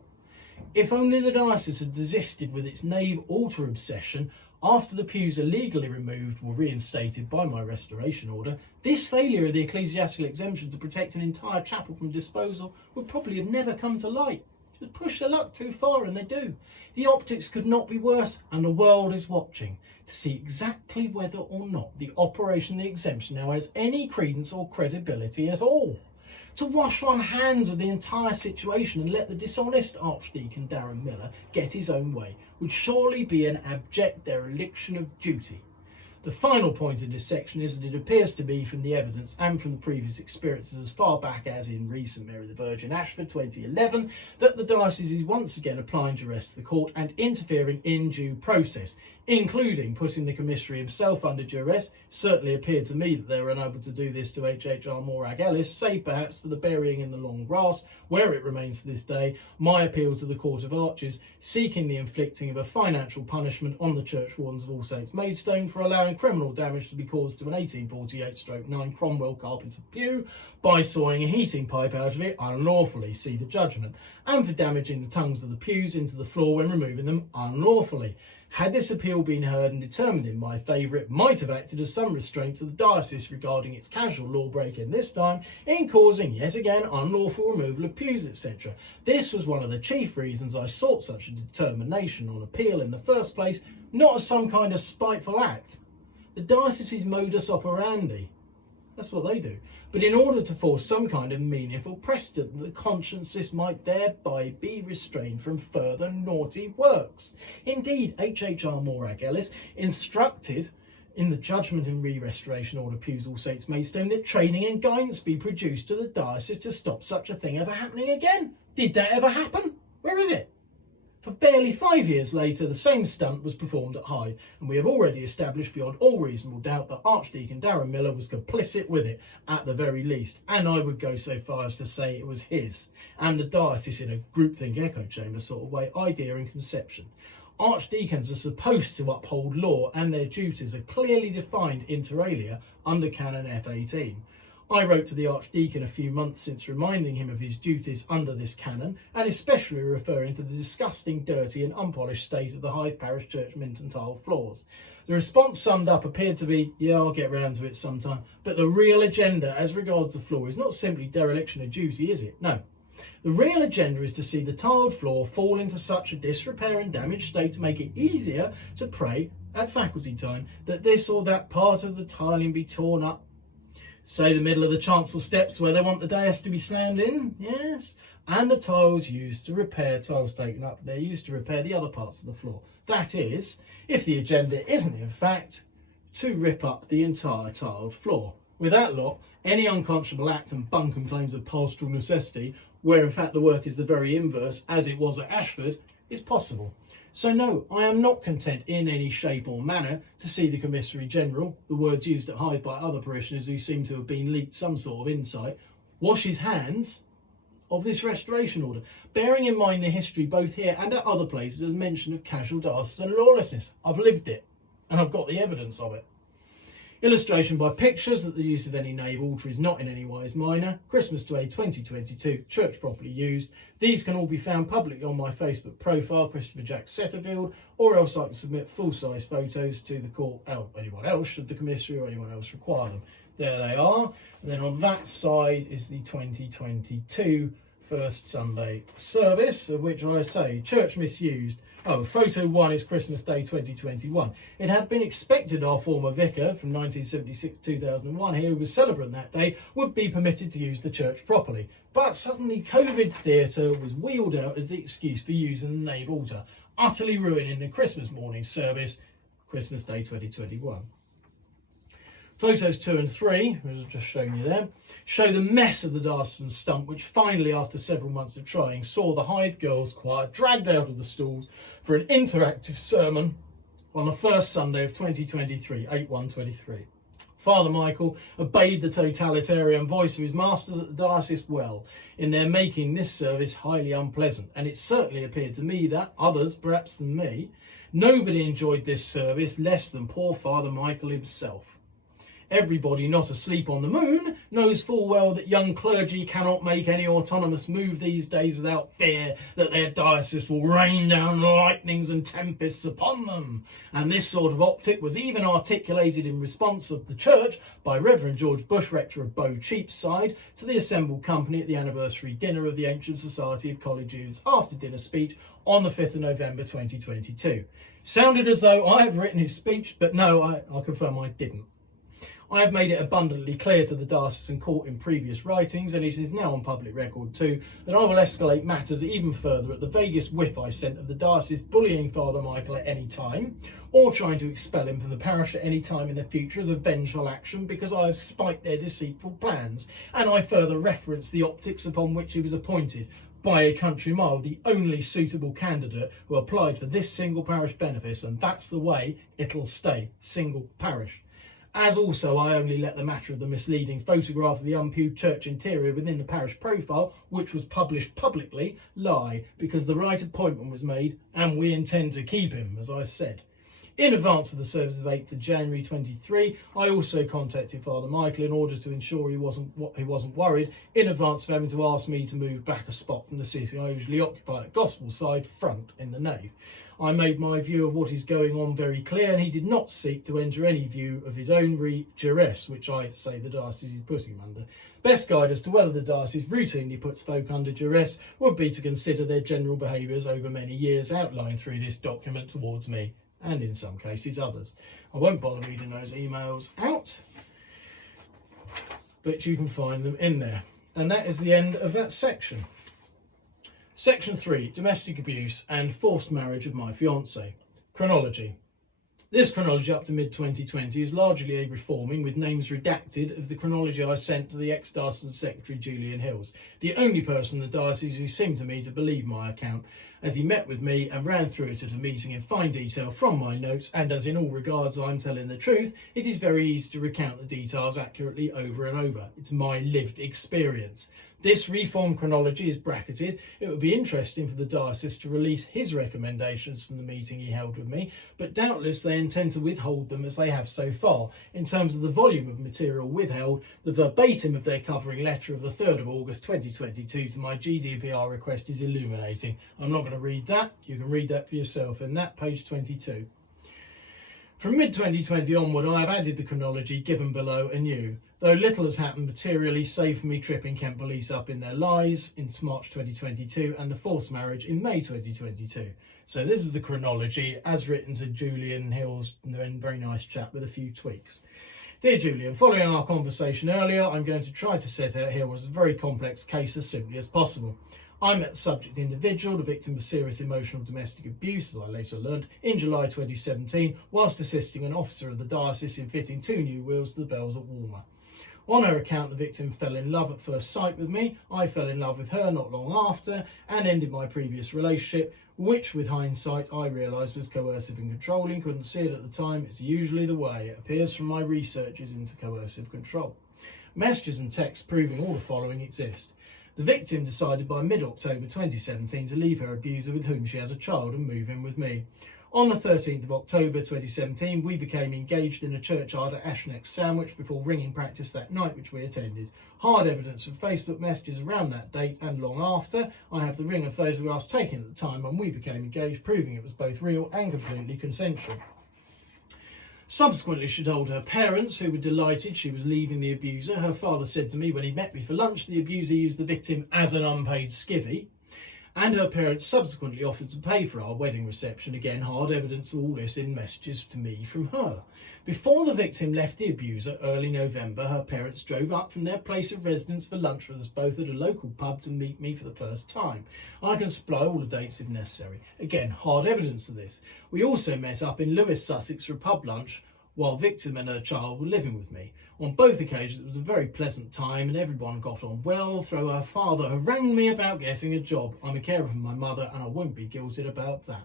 If only the diocese had desisted with its nave altar obsession after the pews are legally removed were reinstated by my restoration order, this failure of the ecclesiastical exemption to protect an entire chapel from disposal would probably have never come to light. just push their luck too far, and they do. The optics could not be worse, and the world is watching to see exactly whether or not the operation of the exemption now has any credence or credibility at all. To wash one's hands of the entire situation and let the dishonest Archdeacon Darren Miller get his own way would surely be an abject dereliction of duty. The final point in this section is that it appears to be from the evidence and from the previous experiences as far back as in recent Mary the Verge in Ashford 2011 that the diocese is once again applying duress to the court and interfering in due process, including putting the commissary himself under duress. Certainly appeared to me that they were unable to do this to HHR Morag Ellis, save perhaps for the burying in the long grass, where it remains to this day, my appeal to the Court of Arches, seeking the inflicting of a financial punishment on the Churchwardens of All Saints Maidstone for allowing criminal damage to be caused to an 1848/9 Cromwell carpenter pew by sawing a heating pipe out of it unlawfully, see the judgment, and for damaging the tongues of the pews into the floor when removing them unlawfully. Had this appeal been heard and determined in my favour, it might have acted as some restraint to the diocese regarding its casual law-breaking this time in causing yet again unlawful removal of pews, etc. This was one of the chief reasons I sought such a determination on appeal in the first place, not as some kind of spiteful act. The diocese's modus operandi. That's what they do. But in order to force some kind of meaningful precedent that the conscienceless might thereby be restrained from further naughty works. Indeed, HHR Morag Ellis instructed in the judgment and re-restoration order Pews All Saints Maidstone that training and guidance be produced to the diocese to stop such a thing ever happening again. Did that ever happen? Where is it? For barely 5 years later, the same stunt was performed at Hyde, and we have already established beyond all reasonable doubt that Archdeacon Darren Miller was complicit with it, at the very least, and I would go so far as to say it was his, and the diocese in a groupthink echo chamber sort of way, idea and conception. Archdeacons are supposed to uphold law, and their duties are clearly defined inter alia under Canon F18. I wrote to the Archdeacon a few months since reminding him of his duties under this canon, and especially referring to the disgusting, dirty and unpolished state of the Hythe Parish Church Minton tile floors. The response summed up appeared to be, yeah, I'll get round to it sometime, but the real agenda as regards the floor is not simply dereliction of duty, is it? No. The real agenda is to see the tiled floor fall into such a disrepair and damaged state to make it easier to pray at faculty time that this or that part of the tiling be torn up. Say the middle of the chancel steps where they want the dais to be slammed in, yes, and the tiles used to repair, tiles taken up, they're used to repair the other parts of the floor. That is, if the agenda isn't in fact to rip up the entire tiled floor. With that lot, any unconscionable act and bunkum claims of pastoral necessity, where in fact the work is the very inverse, as it was at Ashford, is possible. So no, I am not content in any shape or manner to see the Commissary General, the words used at Hythe by other parishioners who seem to have been leaked some sort of insight, wash his hands of this restoration order, bearing in mind the history both here and at other places as mention of casual diocesan lawlessness. I've lived it, and I've got the evidence of it. Illustration by pictures that the use of any nave altar is not in any wise minor. Christmas Day 2022, church properly used. These can all be found publicly on my Facebook profile, Christopher Jack Setterfield, or else I can submit full-size photos to the court, anyone else, should the commissary or anyone else require them. There they are. And then on that side is the 2022 First Sunday service, of which I say, church misused. Oh, photo 1 is Christmas Day 2021. It had been expected our former vicar from 1976 to 2001 here, who was celebrant that day, would be permitted to use the church properly. But suddenly COVID theatre was wheeled out as the excuse for using the nave altar, utterly ruining the Christmas morning service, Christmas Day 2021. Photos 2 and 3, as I've just shown you there, show the mess of the diocesan stump, which finally, after several months of trying, saw the Hythe Girls' Choir dragged out of the stalls for an interactive sermon on the first Sunday of 2023, 8/1/23. Father Michael obeyed the totalitarian voice of his masters at the diocese well, in their making this service highly unpleasant, and it certainly appeared to me that others, perhaps than me, nobody enjoyed this service less than poor Father Michael himself. Everybody not asleep on the moon knows full well that young clergy cannot make any autonomous move these days without fear that their diocese will rain down lightnings and tempests upon them. And this sort of optic was even articulated in response of the Church by Reverend George Bush, rector of Bow Cheapside, to the assembled company at the anniversary dinner of the Ancient Society of College Youths after dinner speech on the 5th of November 2022. Sounded as though I have written his speech, but no, I confirm I didn't. I have made it abundantly clear to the diocesan court in previous writings, and it is now on public record too, that I will escalate matters even further at the vaguest whiff I sent of the diocese bullying Father Michael at any time, or trying to expel him from the parish at any time in the future as a vengeful action because I have spiked their deceitful plans, and I further reference the optics upon which he was appointed by a country mile, the only suitable candidate who applied for this single parish benefice, and that's the way it'll stay, single parish. As also I only let the matter of the misleading photograph of the unpewed church interior within the parish profile, which was published publicly, lie, because the right appointment was made and we intend to keep him, as I said. In advance of the service of 8th of January 23, I also contacted Father Michael in order to ensure he wasn't worried, in advance of having to ask me to move back a spot from the sitting I usually occupy at Gospel side front in the nave. I made my view of what is going on very clear, and he did not seek to enter any view of his own duress, which I say the diocese is putting him under. Best guide as to whether the diocese routinely puts folk under duress would be to consider their general behaviours over many years outlined through this document towards me, and in some cases others. I won't bother reading those emails out, but you can find them in there. And that is the end of that section. Section 3, Domestic Abuse and Forced Marriage of My Fiancée. Chronology. This chronology up to mid-2020 is largely a reforming, with names redacted, of the chronology I sent to the ex-diocesan secretary Julian Hills, the only person in the diocese who seemed to me to believe my account, as he met with me and ran through it at a meeting in fine detail from my notes, and as in all regards I'm telling the truth, it is very easy to recount the details accurately over and over. It's my lived experience. This reformed chronology is bracketed. It would be interesting for the diocese to release his recommendations from the meeting he held with me, but doubtless they intend to withhold them as they have so far. In terms of the volume of material withheld, the verbatim of their covering letter of the 3rd of August 2022 to my GDPR request is illuminating. I'm not going to read that. You can read that for yourself in that page 22. From mid-2020 onward, I have added the chronology given below anew. Though little has happened materially, save for me tripping Kent Police up in their lies in March 2022 and the forced marriage in May 2022. So this is the chronology as written to Julian Hills, very nice chap with a few tweaks. Dear Julian, following our conversation earlier, I'm going to try to set out here what is a very complex case as simply as possible. I met the subject individual, the victim of serious emotional domestic abuse, as I later learned, in July 2017, whilst assisting an officer of the diocese in fitting 2 new wheels to the bells at Walmer. On her account, the victim fell in love at first sight with me. I fell in love with her not long after and ended my previous relationship, which with hindsight I realised was coercive and controlling. Couldn't see it at the time. It's usually the way. It appears from my researches into coercive control. Messages and texts proving all the following exist. The victim decided by mid-October 2017 to leave her abuser with whom she has a child and move in with me. On the 13th of October 2017, we became engaged in a churchyard at Ashneck Sandwich before ringing practice that night, which we attended. Hard evidence from Facebook messages around that date and long after. I have the ring of photographs taken at the time when we became engaged, proving it was both real and completely consensual. Subsequently, she told her parents, who were delighted she was leaving the abuser. Her father said to me when he met me for lunch, the abuser used the victim as an unpaid skivvy. And her parents subsequently offered to pay for our wedding reception. Again, hard evidence of all this in messages to me from her. Before the victim left the abuser early November, her parents drove up from their place of residence for lunch with us both at a local pub to meet me for the first time. I can supply all the dates if necessary. Again, hard evidence of this. We also met up in Lewes, Sussex for a pub lunch while victim and her child were living with me. On both occasions, it was a very pleasant time and everyone got on well, though her father harangued me about getting a job. I'm a carer for my mother and I won't be guilted about that.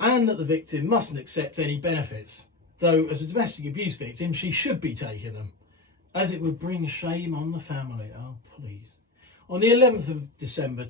And that the victim mustn't accept any benefits, though as a domestic abuse victim, she should be taking them, as it would bring shame on the family. Oh, please. On the 11th of December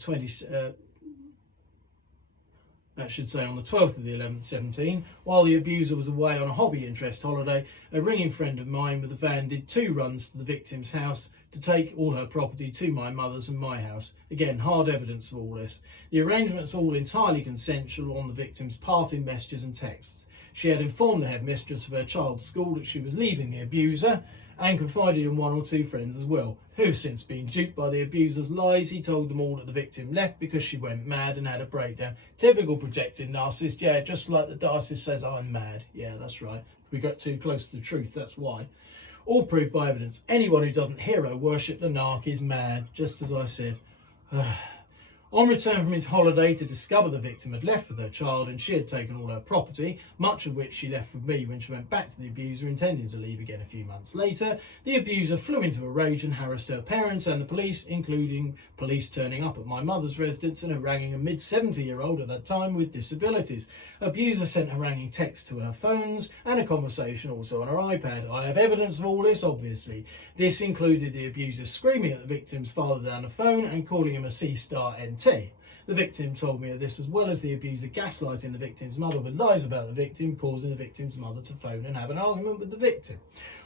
that should say on the 12th of the 11th 17, while the abuser was away on a hobby interest holiday, a ringing friend of mine with a van did 2 runs to the victim's house to take all her property to my mother's and my house. Again, hard evidence of all this. The arrangements all entirely consensual on the victim's part in messages and texts. She had informed the headmistress of her child's school that she was leaving the abuser, and confided in 1 or 2 friends as well, who've since been duped by the abuser's lies. He told them all that the victim left because she went mad and had a breakdown. Typical projected narcissist, yeah, just like the diocese says I'm mad. Yeah, that's right. We got too close to the truth, that's why. All proved by evidence. Anyone who doesn't hero worship the narc is mad, just as I said. On return from his holiday to discover the victim had left with her child and she had taken all her property, much of which she left with me when she went back to the abuser, intending to leave again a few months later, the abuser flew into a rage and harassed her parents and the police, including police turning up at my mother's residence and haranguing a mid-70-year-old at that time with disabilities. Abuser sent haranguing texts to her phones and a conversation also on her iPad. I have evidence of all this, obviously. This included the abuser screaming at the victim's father down the phone and calling him a C-star NT. The victim told me of this, as well as the abuser gaslighting the victim's mother with lies about the victim, causing the victim's mother to phone and have an argument with the victim.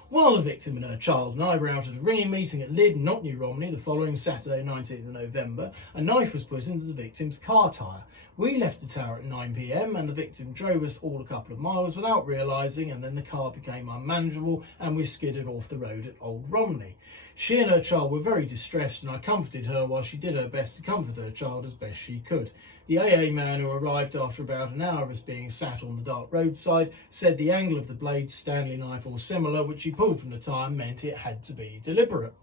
While the victim and her child and I were out at a ringing meeting at Lydd, not New Romney, the following Saturday, 19th of November, a knife was put into the victim's car tyre. We left the tower at 9 p.m. and the victim drove us all a couple of miles without realising, and then the car became unmanageable and we skidded off the road at Old Romney. She and her child were very distressed and I comforted her while she did her best to comfort her child as best she could. The AA man, who arrived after about an hour of us being sat on the dark roadside, said the angle of the blade, Stanley knife or similar, which he pulled from the tyre, meant it had to be deliberate.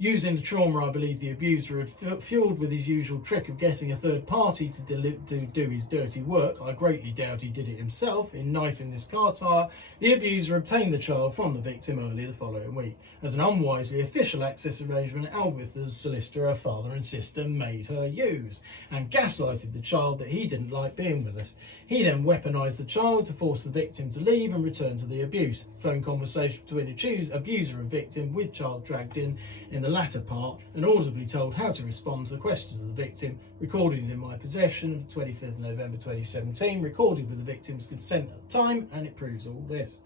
Using the trauma, I believe the abuser had fueled with his usual trick of getting a third party to do his dirty work. I greatly doubt he did it himself. In knifing this car tyre, the abuser obtained the child from the victim early the following week. As an unwisely official access arrangement, Albitha's solicitor, her father and sister, made her use and gaslighted the child that he didn't like being with us. He then weaponised the child to force the victim to leave and return to the abuse. Phone conversation between the abuser and victim, with child dragged in the latter part, and audibly told how to respond to the questions of the victim. Recordings in my possession of 25th November 2017, recorded with the victim's consent at the time, and it proves all this.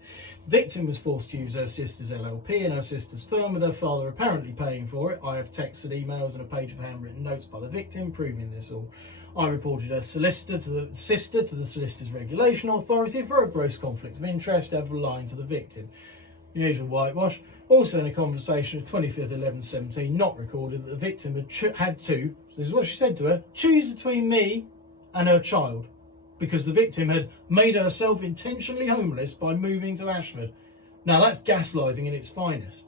The victim was forced to use her sister's LLP and her sister's firm, with her father apparently paying for it. I have texts and emails and a page of handwritten notes by the victim proving this all. I reported her solicitor to the Solicitor's Regulation Authority for a gross conflict of interest and for lying to the victim. The usual whitewash. Also in a conversation of 25th 11/17, not recorded, that the victim had to, this is what she said to her, choose between me and her child, because the victim had made herself intentionally homeless by moving to Ashford. Now that's gaslighting in its finest.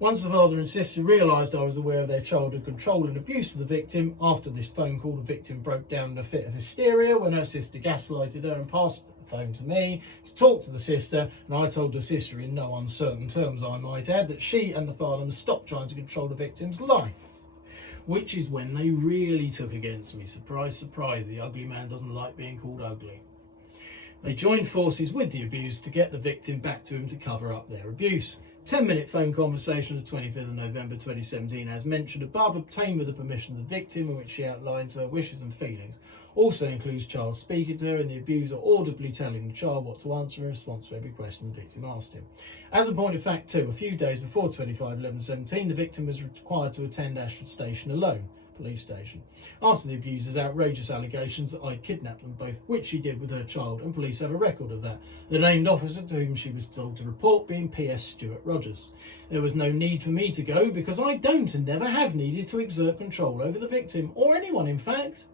Once the father and sister realised I was aware of their childhood control and abuse of the victim, after this phone call, the victim broke down in a fit of hysteria when her sister gaslighted her and passed the phone to me to talk to the sister, and I told the sister in no uncertain terms, I might add, that she and the father must stop trying to control the victim's life. Which is when they really took against me. Surprise, surprise, the ugly man doesn't like being called ugly. They joined forces with the abused to get the victim back to him to cover up their abuse. 10-minute phone conversation of 25th of November 2017, as mentioned above, obtained with the permission of the victim, in which she outlines her wishes and feelings. Also includes child speaking to her and the abuser audibly telling the child what to answer in response to every question the victim asked him. As a point of fact too, a few days before 25/11/17, the victim was required to attend Ashford Station alone, police station, after the abuser's outrageous allegations that I'd kidnapped them both, which she did with her child, and police have a record of that. The named officer to whom she was told to report being P.S. Stuart Rogers. There was no need for me to go, because I don't and never have needed to exert control over the victim, or anyone in fact.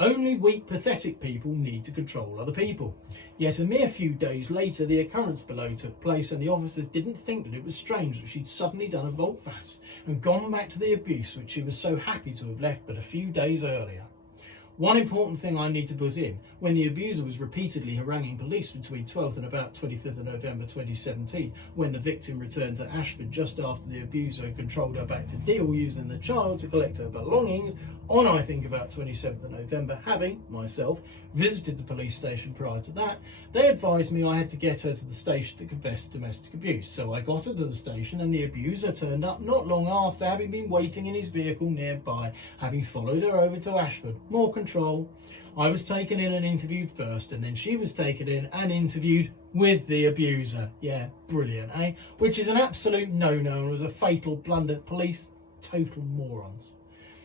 Only weak, pathetic people need to control other people. Yet a mere few days later, the occurrence below took place, and the officers didn't think that it was strange that she'd suddenly done a volte-face and gone back to the abuse which she was so happy to have left but a few days earlier. One important thing I need to put in: when the abuser was repeatedly haranguing police between 12th and about 25th of November 2017, when the victim returned to Ashford just after the abuser controlled her back to Deal using the child to collect her belongings, On, I think, about 27th of November, having, myself, visited the police station prior to that, they advised me I had to get her to the station to confess domestic abuse. So I got her to the station and the abuser turned up not long after, having been waiting in his vehicle nearby, having followed her over to Ashford. More control. I was taken in and interviewed first, and then she was taken in and interviewed with the abuser. Yeah, brilliant, eh? Which is an absolute no-no and was a fatal blunder. Police, total morons.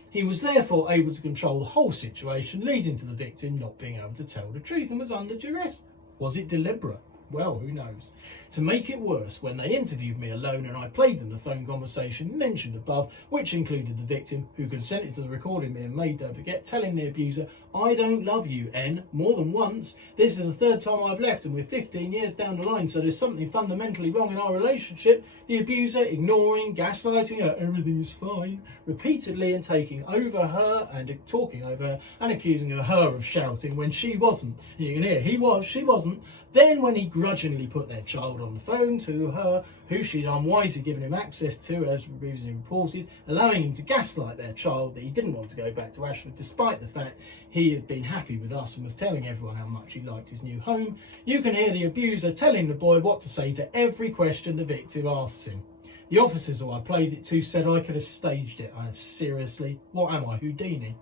He was therefore able to control the whole situation, leading to the victim not being able to tell the truth and was under duress. Was it deliberate? Well, who knows? To make it worse, when they interviewed me alone and I played them the phone conversation mentioned above, which included the victim, who consented to the recording me and made, don't forget, telling the abuser, "I don't love you, N," more than once. This is the third time I've left and we're 15 years down the line, so there's something fundamentally wrong in our relationship. The abuser ignoring, gaslighting her, everything is fine, repeatedly, and taking over her and talking over her and accusing her of shouting when she wasn't. And you can hear he was, she wasn't. Then when he grudgingly put their child on the phone to her, who she'd unwisely given him access to, as previously reported, allowing him to gaslight their child that he didn't want to go back to Ashford despite the fact he had been happy with us and was telling everyone how much he liked his new home, you can hear the abuser telling the boy what to say to every question the victim asks him. The officers who I played it to said I could have staged it. Seriously, what am I, Houdini?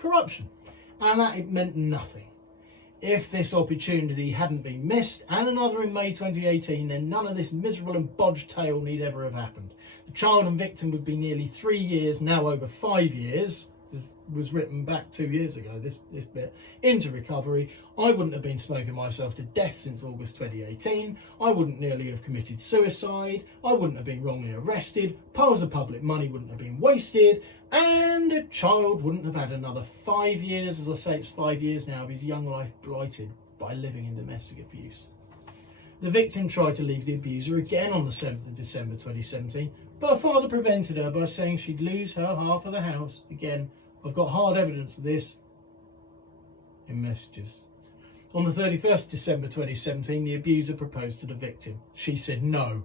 Corruption. And that it meant nothing. If this opportunity hadn't been missed, and another in May 2018, then none of this miserable and bodged tale need ever have happened. The child and victim would be nearly 3 years, now over 5 years, this was written back 2 years ago, this bit, into recovery. I wouldn't have been smoking myself to death since August 2018. I wouldn't nearly have committed suicide. I wouldn't have been wrongly arrested. Piles of public money wouldn't have been wasted. And a child wouldn't have had another 5 years, as I say, it's 5 years now, of his young life blighted by living in domestic abuse. The victim tried to leave the abuser again on the 7th of December 2017, but her father prevented her by saying she'd lose her half of the house. Again, I've got hard evidence of this in messages. On the 31st December 2017, the abuser proposed to the victim. She said no.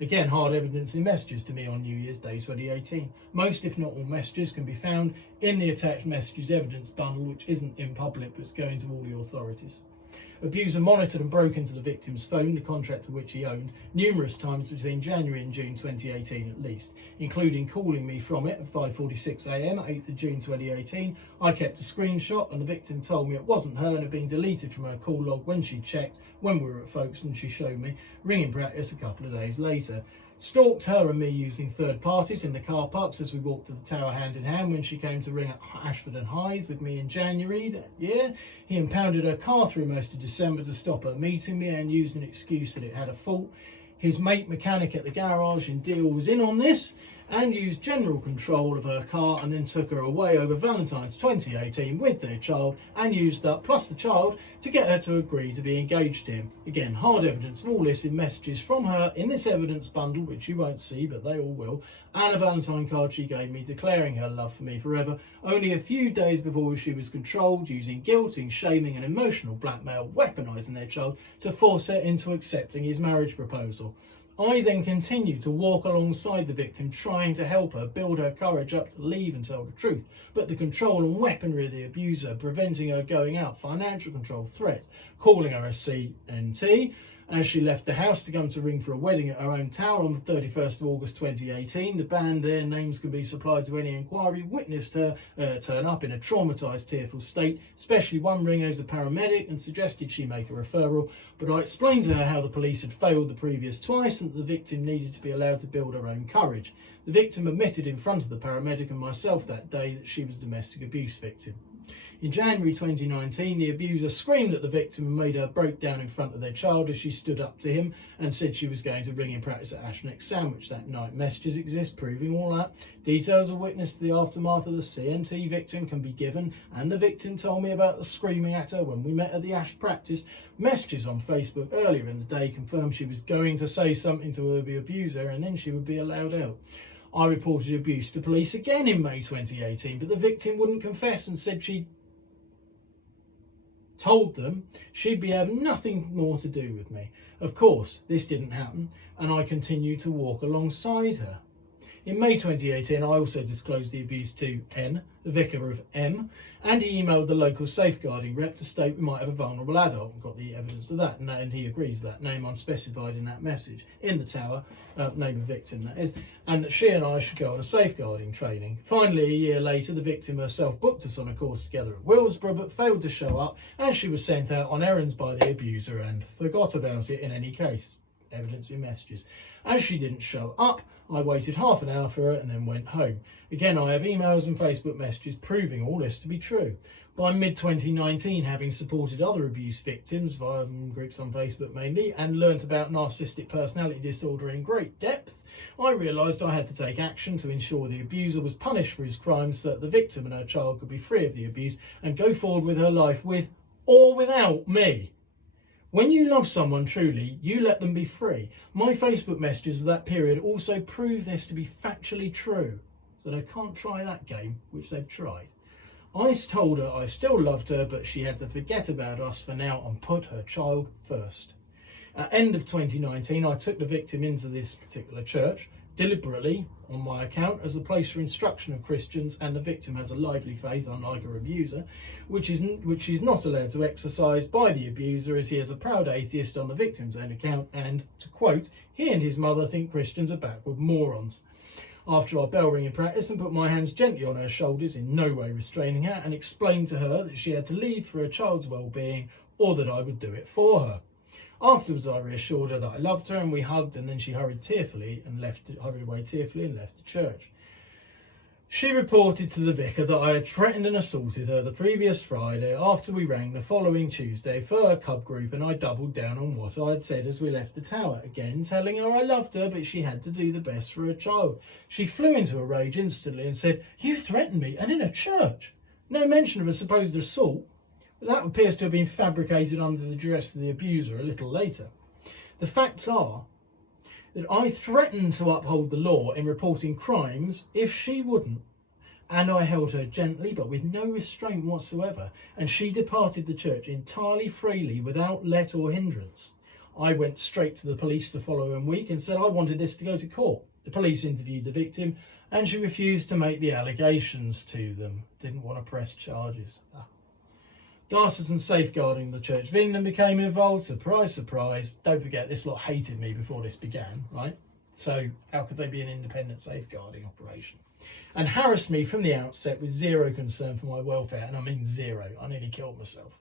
Again, hard evidence in messages to me on New Year's Day 2018. Most, if not all, messages can be found in the attached messages evidence bundle, which isn't in public but is going to all the authorities. Abuser monitored and broke into the victim's phone, the contract of which he owned, numerous times between January and June 2018 at least, including calling me from it at 5:46 AM, 8th of June 2018. I kept a screenshot and the victim told me it wasn't her and had been deleted from her call log when she checked when we were at Folkestone. She showed me ringing practice a couple of days later. Stalked her and me using third parties in the car parks as we walked to the tower hand in hand when she came to ring at Ashford and Hythe with me in January that year. He impounded her car through most of December to stop her meeting me and used an excuse that it had a fault. His mate mechanic at the garage in Deal was in on this and used general control of her car and then took her away over Valentine's 2018 with their child and used that plus the child to get her to agree to be engaged to him. Again, hard evidence of all this in messages from her in this evidence bundle, which you won't see but they all will, and a Valentine card she gave me declaring her love for me forever only a few days before she was controlled, using guilting, shaming and emotional blackmail, weaponising their child to force her into accepting his marriage proposal. I then continued to walk alongside the victim, trying to help her build her courage up to leave and tell the truth. But the control and weaponry of the abuser, preventing her going out, financial control, threats, calling her a CNT, as she left the house to come to ring for a wedding at her own tower on the 31st of August 2018. The band, their names can be supplied to any inquiry, witnessed her turn up in a traumatised, tearful state, especially one ring as a paramedic, and suggested she make a referral. But I explained to her how the police had failed the previous twice and that the victim needed to be allowed to build her own courage. The victim admitted in front of the paramedic and myself that day that she was a domestic abuse victim. In January 2019, the abuser screamed at the victim and made her break down in front of their child as she stood up to him and said she was going to ring in practice at Ashneck Sandwich that night. Messages exist proving all that. Details of witness to the aftermath of the CNT victim can be given, and the victim told me about the screaming at her when we met at the Ash practice. Messages on Facebook earlier in the day confirmed she was going to say something to the abuser and then she would be allowed out. I reported abuse to police again in May 2018, but the victim wouldn't confess and said she told them she'd be having nothing more to do with me. Of course, this didn't happen, and I continued to walk alongside her. In May 2018, I also disclosed the abuse to N, the vicar of M, and he emailed the local safeguarding rep to state we might have a vulnerable adult. We've got the evidence of that, and he agrees that name unspecified in that message in the tower, name of victim that is, and that she and I should go on a safeguarding training. Finally, a year later, the victim herself booked us on a course together at Willsborough, but failed to show up, and she was sent out on errands by the abuser and forgot about it in any case. Evidence in messages. As she didn't show up, I waited half an hour for her and then went home. Again, I have emails and Facebook messages proving all this to be true. By mid-2019, having supported other abuse victims via groups on Facebook mainly, and learnt about narcissistic personality disorder in great depth, I realised I had to take action to ensure the abuser was punished for his crimes so that the victim and her child could be free of the abuse and go forward with her life with or without me. When you love someone truly, you let them be free. My Facebook messages of that period also prove this to be factually true, so they can't try that game, which they've tried. I told her I still loved her, but she had to forget about us for now and put her child first. At end of 2019, I took the victim into this particular church, deliberately on my account, as the place for instruction of Christians, and the victim has a lively faith, unlike her abuser, which she's not allowed to exercise by the abuser, as he is a proud atheist on the victim's own account, and, to quote, he and his mother think Christians are backward morons. After our bell ringing practice, and put my hands gently on her shoulders, in no way restraining her, and explained to her that she had to leave for her child's well-being, or that I would do it for her. Afterwards, I reassured her that I loved her, and we hugged, and then she hurried away tearfully and left the church. She reported to the vicar that I had threatened and assaulted her the previous Friday after we rang the following Tuesday for her cub group, and I doubled down on what I had said as we left the tower, again telling her I loved her, but she had to do the best for her child. She flew into a rage instantly and said, "You threatened me, and in a church." No mention of a supposed assault. That appears to have been fabricated under the duress of the abuser a little later. The facts are that I threatened to uphold the law in reporting crimes if she wouldn't, and I held her gently but with no restraint whatsoever, and she departed the church entirely freely without let or hindrance. I went straight to the police the following week and said I wanted this to go to court. The police interviewed the victim and she refused to make the allegations to them. Didn't want to press charges. Diocesan safeguarding the Church of England became involved. Surprise, surprise. Don't forget, this lot hated me before this began, right? So how could they be an independent safeguarding operation? And harassed me from the outset with zero concern for my welfare, and I mean zero. I nearly killed myself.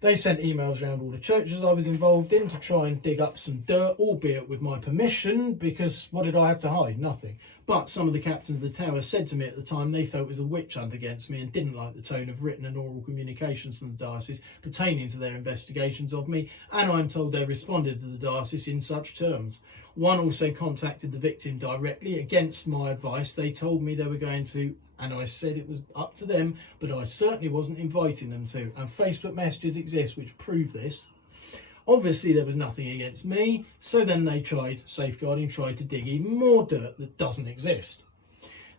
They sent emails around all the churches I was involved in to try and dig up some dirt, albeit with my permission, because what did I have to hide? Nothing. But some of the captains of the tower said to me at the time they felt it was a witch hunt against me and didn't like the tone of written and oral communications from the diocese pertaining to their investigations of me, and I'm told they responded to the diocese in such terms. One also contacted the victim directly against my advice. They told me they were going to, and I said it was up to them, but I certainly wasn't inviting them to, and Facebook messages exist which prove this. Obviously there was nothing against me, so then they tried to dig even more dirt that doesn't exist.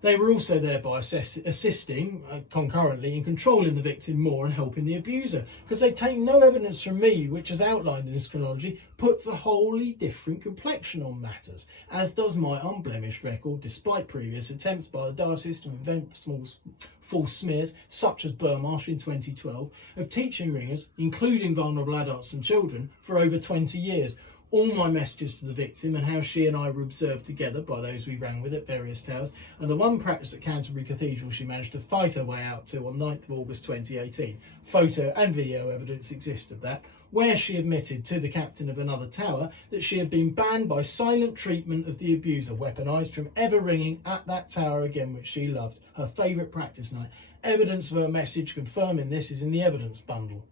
They were also thereby assisting concurrently in controlling the victim more and helping the abuser, because they take no evidence from me, which, as outlined in this chronology, puts a wholly different complexion on matters, as does my unblemished record, despite previous attempts by the diocese to invent false smears, such as Burmarsh in 2012, of teaching ringers, including vulnerable adults and children, for over 20 years. All my messages to the victim and how she and I were observed together by those we rang with at various towers, and the one practice at Canterbury Cathedral she managed to fight her way out to on 9th of August 2018. Photo and video evidence exist of that, where she admitted to the captain of another tower that she had been banned by silent treatment of the abuser, weaponised from ever ringing at that tower again, which she loved, her favourite practice night. Evidence of her message confirming this is in the evidence bundle.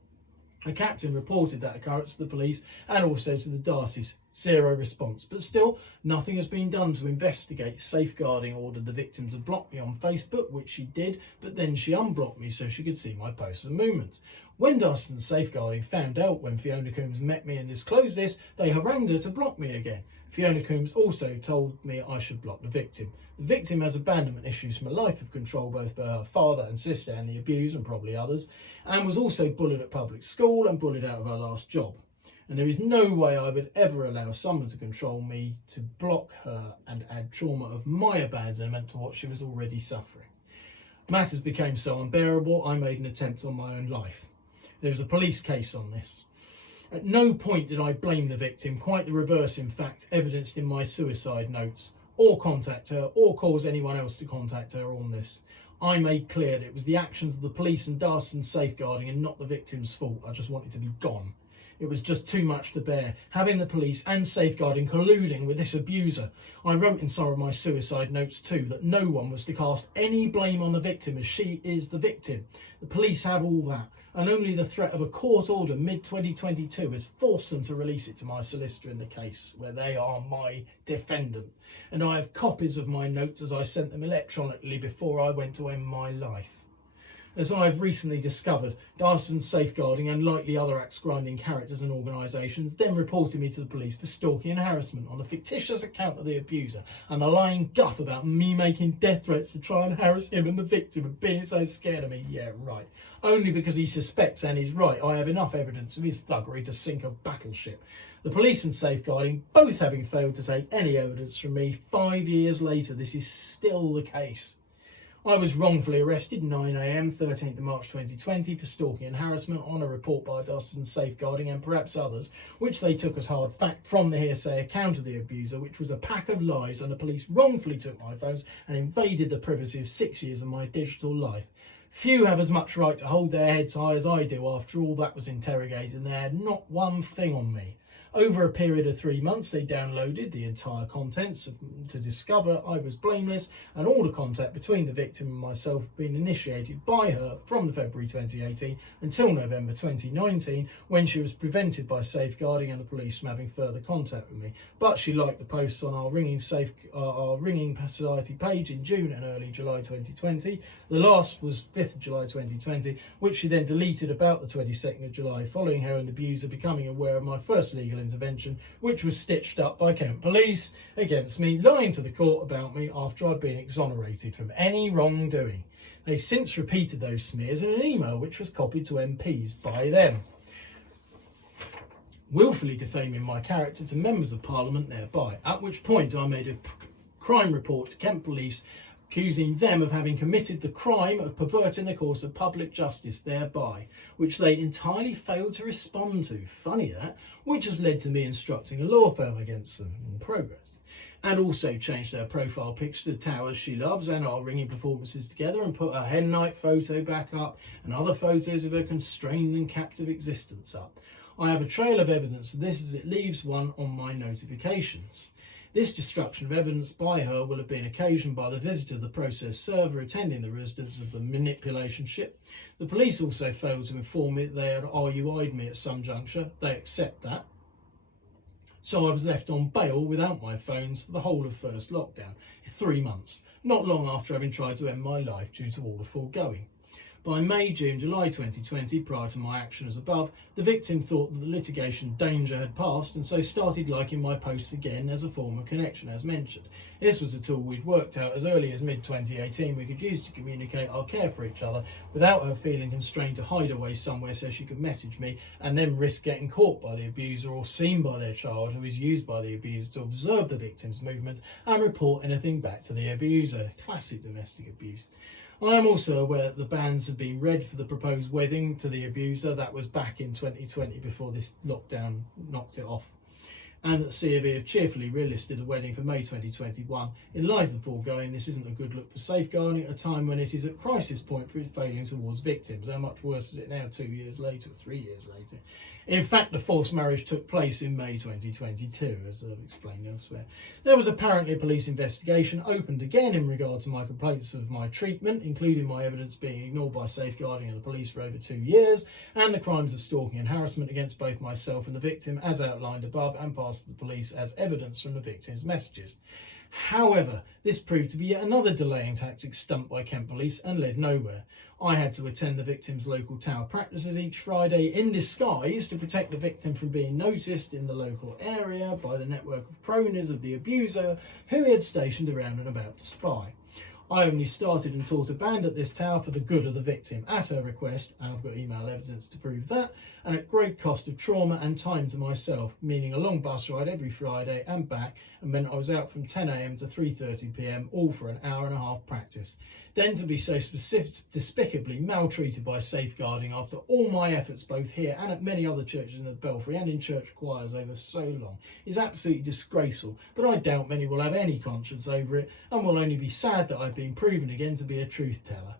The captain reported that occurrence to the police and also to the diocese. Zero response. But still, nothing has been done to investigate. Safeguarding ordered the victim to block me on Facebook, which she did, but then she unblocked me so she could see my posts and movements. When Diocesan Safeguarding found out when Fiona Coombs met me and disclosed this, they harangued her to block me again. Fiona Coombs also told me I should block the victim. The victim has abandonment issues from a life of control both by her father and sister and the abuse and probably others, and was also bullied at public school and bullied out of her last job. And there is no way I would ever allow someone to control me, to block her and add trauma of my abandonment to what she was already suffering. Matters became so unbearable, I made an attempt on my own life. There was a police case on this. At no point did I blame the victim, quite the reverse in fact, evidenced in my suicide notes, or contact her, or cause anyone else to contact her on this. I made clear that it was the actions of the police and Darstons safeguarding and not the victim's fault. I just wanted to be gone. It was just too much to bear, having the police and safeguarding colluding with this abuser. I wrote in some of my suicide notes too that no one was to cast any blame on the victim, as she is the victim. The police have all that, and only the threat of a court order mid-2022 has forced them to release it to my solicitor in the case, where they are my defendant. And I have copies of my notes as I sent them electronically before I went to end my life. As I have recently discovered, Darstons safeguarding and likely other axe-grinding characters and organisations then reported me to the police for stalking and harassment on the fictitious account of the abuser and the lying guff about me making death threats to try and harass him and the victim and being so scared of me. Yeah, right. Only because he suspects, and is right, I have enough evidence of his thuggery to sink a battleship. The police and safeguarding both having failed to take any evidence from me 5 years later, this is still the case. I was wrongfully arrested 9 AM 13th of March 2020 for stalking and harassment on a report by Darstons safeguarding and perhaps others, which they took as hard fact from the hearsay account of the abuser, which was a pack of lies, and the police wrongfully took my phones and invaded the privacy of 6 years of my digital life. Few have as much right to hold their heads high as I do after all that was interrogated, and they had not one thing on me. Over a period of 3 months, they downloaded the entire contents to discover I was blameless, and all the contact between the victim and myself had been initiated by her from February 2018 until November 2019, when she was prevented by safeguarding and the police from having further contact with me. But she liked the posts on our Ringing Society page in June and early July 2020. The last was 5th of July 2020, which she then deleted about the 22nd of July, following her and the abuser becoming aware of my first legal intervention, which was stitched up by Kent Police against me, lying to the court about me after I'd been exonerated from any wrongdoing. They since repeated those smears in an email which was copied to MPs by them, willfully defaming my character to members of Parliament thereby, at which point I made a crime report to Kent Police accusing them of having committed the crime of perverting the course of public justice thereby, which they entirely failed to respond to. Funny that, which has led to me instructing a law firm against them in progress. And also changed her profile picture to Towers She Loves and our ringing performances together, and put her hen night photo back up and other photos of her constrained and captive existence up. I have a trail of evidence of this, as it leaves one on my notifications. This destruction of evidence by her will have been occasioned by the visit of the process server attending the residence of the manipulation ship. The police also failed to inform me that they had RUI'd me at some juncture. They accept that. So I was left on bail without my phones for the whole of first lockdown, 3 months, not long after having tried to end my life due to all the foregoing. By May, June, July 2020, prior to my action as above, the victim thought that the litigation danger had passed, and so started liking my posts again as a form of connection, as mentioned. This was a tool we'd worked out as early as mid-2018 we could use to communicate our care for each other without her feeling constrained to hide away somewhere so she could message me and then risk getting caught by the abuser or seen by their child, who is used by the abuser to observe the victim's movements and report anything back to the abuser. Classic domestic abuse. I am also aware that the banns have been read for the proposed wedding to the abuser. That was back in 2020 before this lockdown knocked it off. And that C of E have cheerfully relisted a wedding for May 2021. In light of the foregoing, this isn't a good look for safeguarding at a time when it is at crisis point for its failing towards victims. How much worse is it now, 2 years later, or 3 years later? In fact, the forced marriage took place in May 2022, as I've explained elsewhere. There was apparently a police investigation opened again in regard to my complaints of my treatment, including my evidence being ignored by safeguarding and the police for over 2 years, and the crimes of stalking and harassment against both myself and the victim, as outlined above, and passed to the police as evidence from the victim's messages. However, this proved to be yet another delaying tactic stunt by Kent Police and led nowhere. I had to attend the victim's local tower practices each Friday in disguise to protect the victim from being noticed in the local area by the network of cronies of the abuser who he had stationed around and about to spy. I only started and taught a band at this tower for the good of the victim, at her request, and I've got email evidence to prove that, and at great cost of trauma and time to myself, meaning a long bus ride every Friday and back, and meant I was out from 10 AM to 3:30 PM, all for an hour and a half practice. then to be so despicably maltreated by safeguarding after all my efforts both here and at many other churches in the Belfry and in church choirs over so long is absolutely disgraceful, but I doubt many will have any conscience over it and will only be sad that I've been proven again to be a truth teller.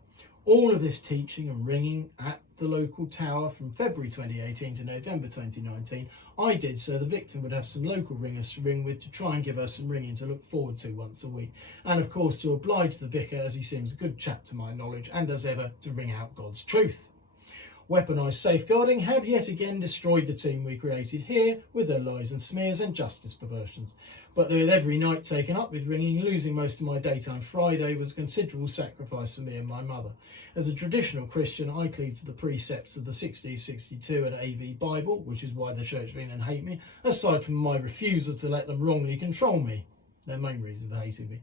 All of this teaching and ringing at the local tower from February 2018 to November 2019, I did so the victim would have some local ringers to ring with to try and give her some ringing to look forward to once a week, and of course to oblige the vicar, as he seems a good chap to my knowledge, and as ever to ring out God's truth. Weaponised safeguarding have yet again destroyed the team we created here with their lies and smears and justice perversions. But with every night taken up with ringing, losing most of my daytime Friday was a considerable sacrifice for me and my mother. As a traditional Christian, I cleave to the precepts of the 1662 and AV Bible, which is why the Church of England hate me, aside from my refusal to let them wrongly control me. Their main reason for hating me.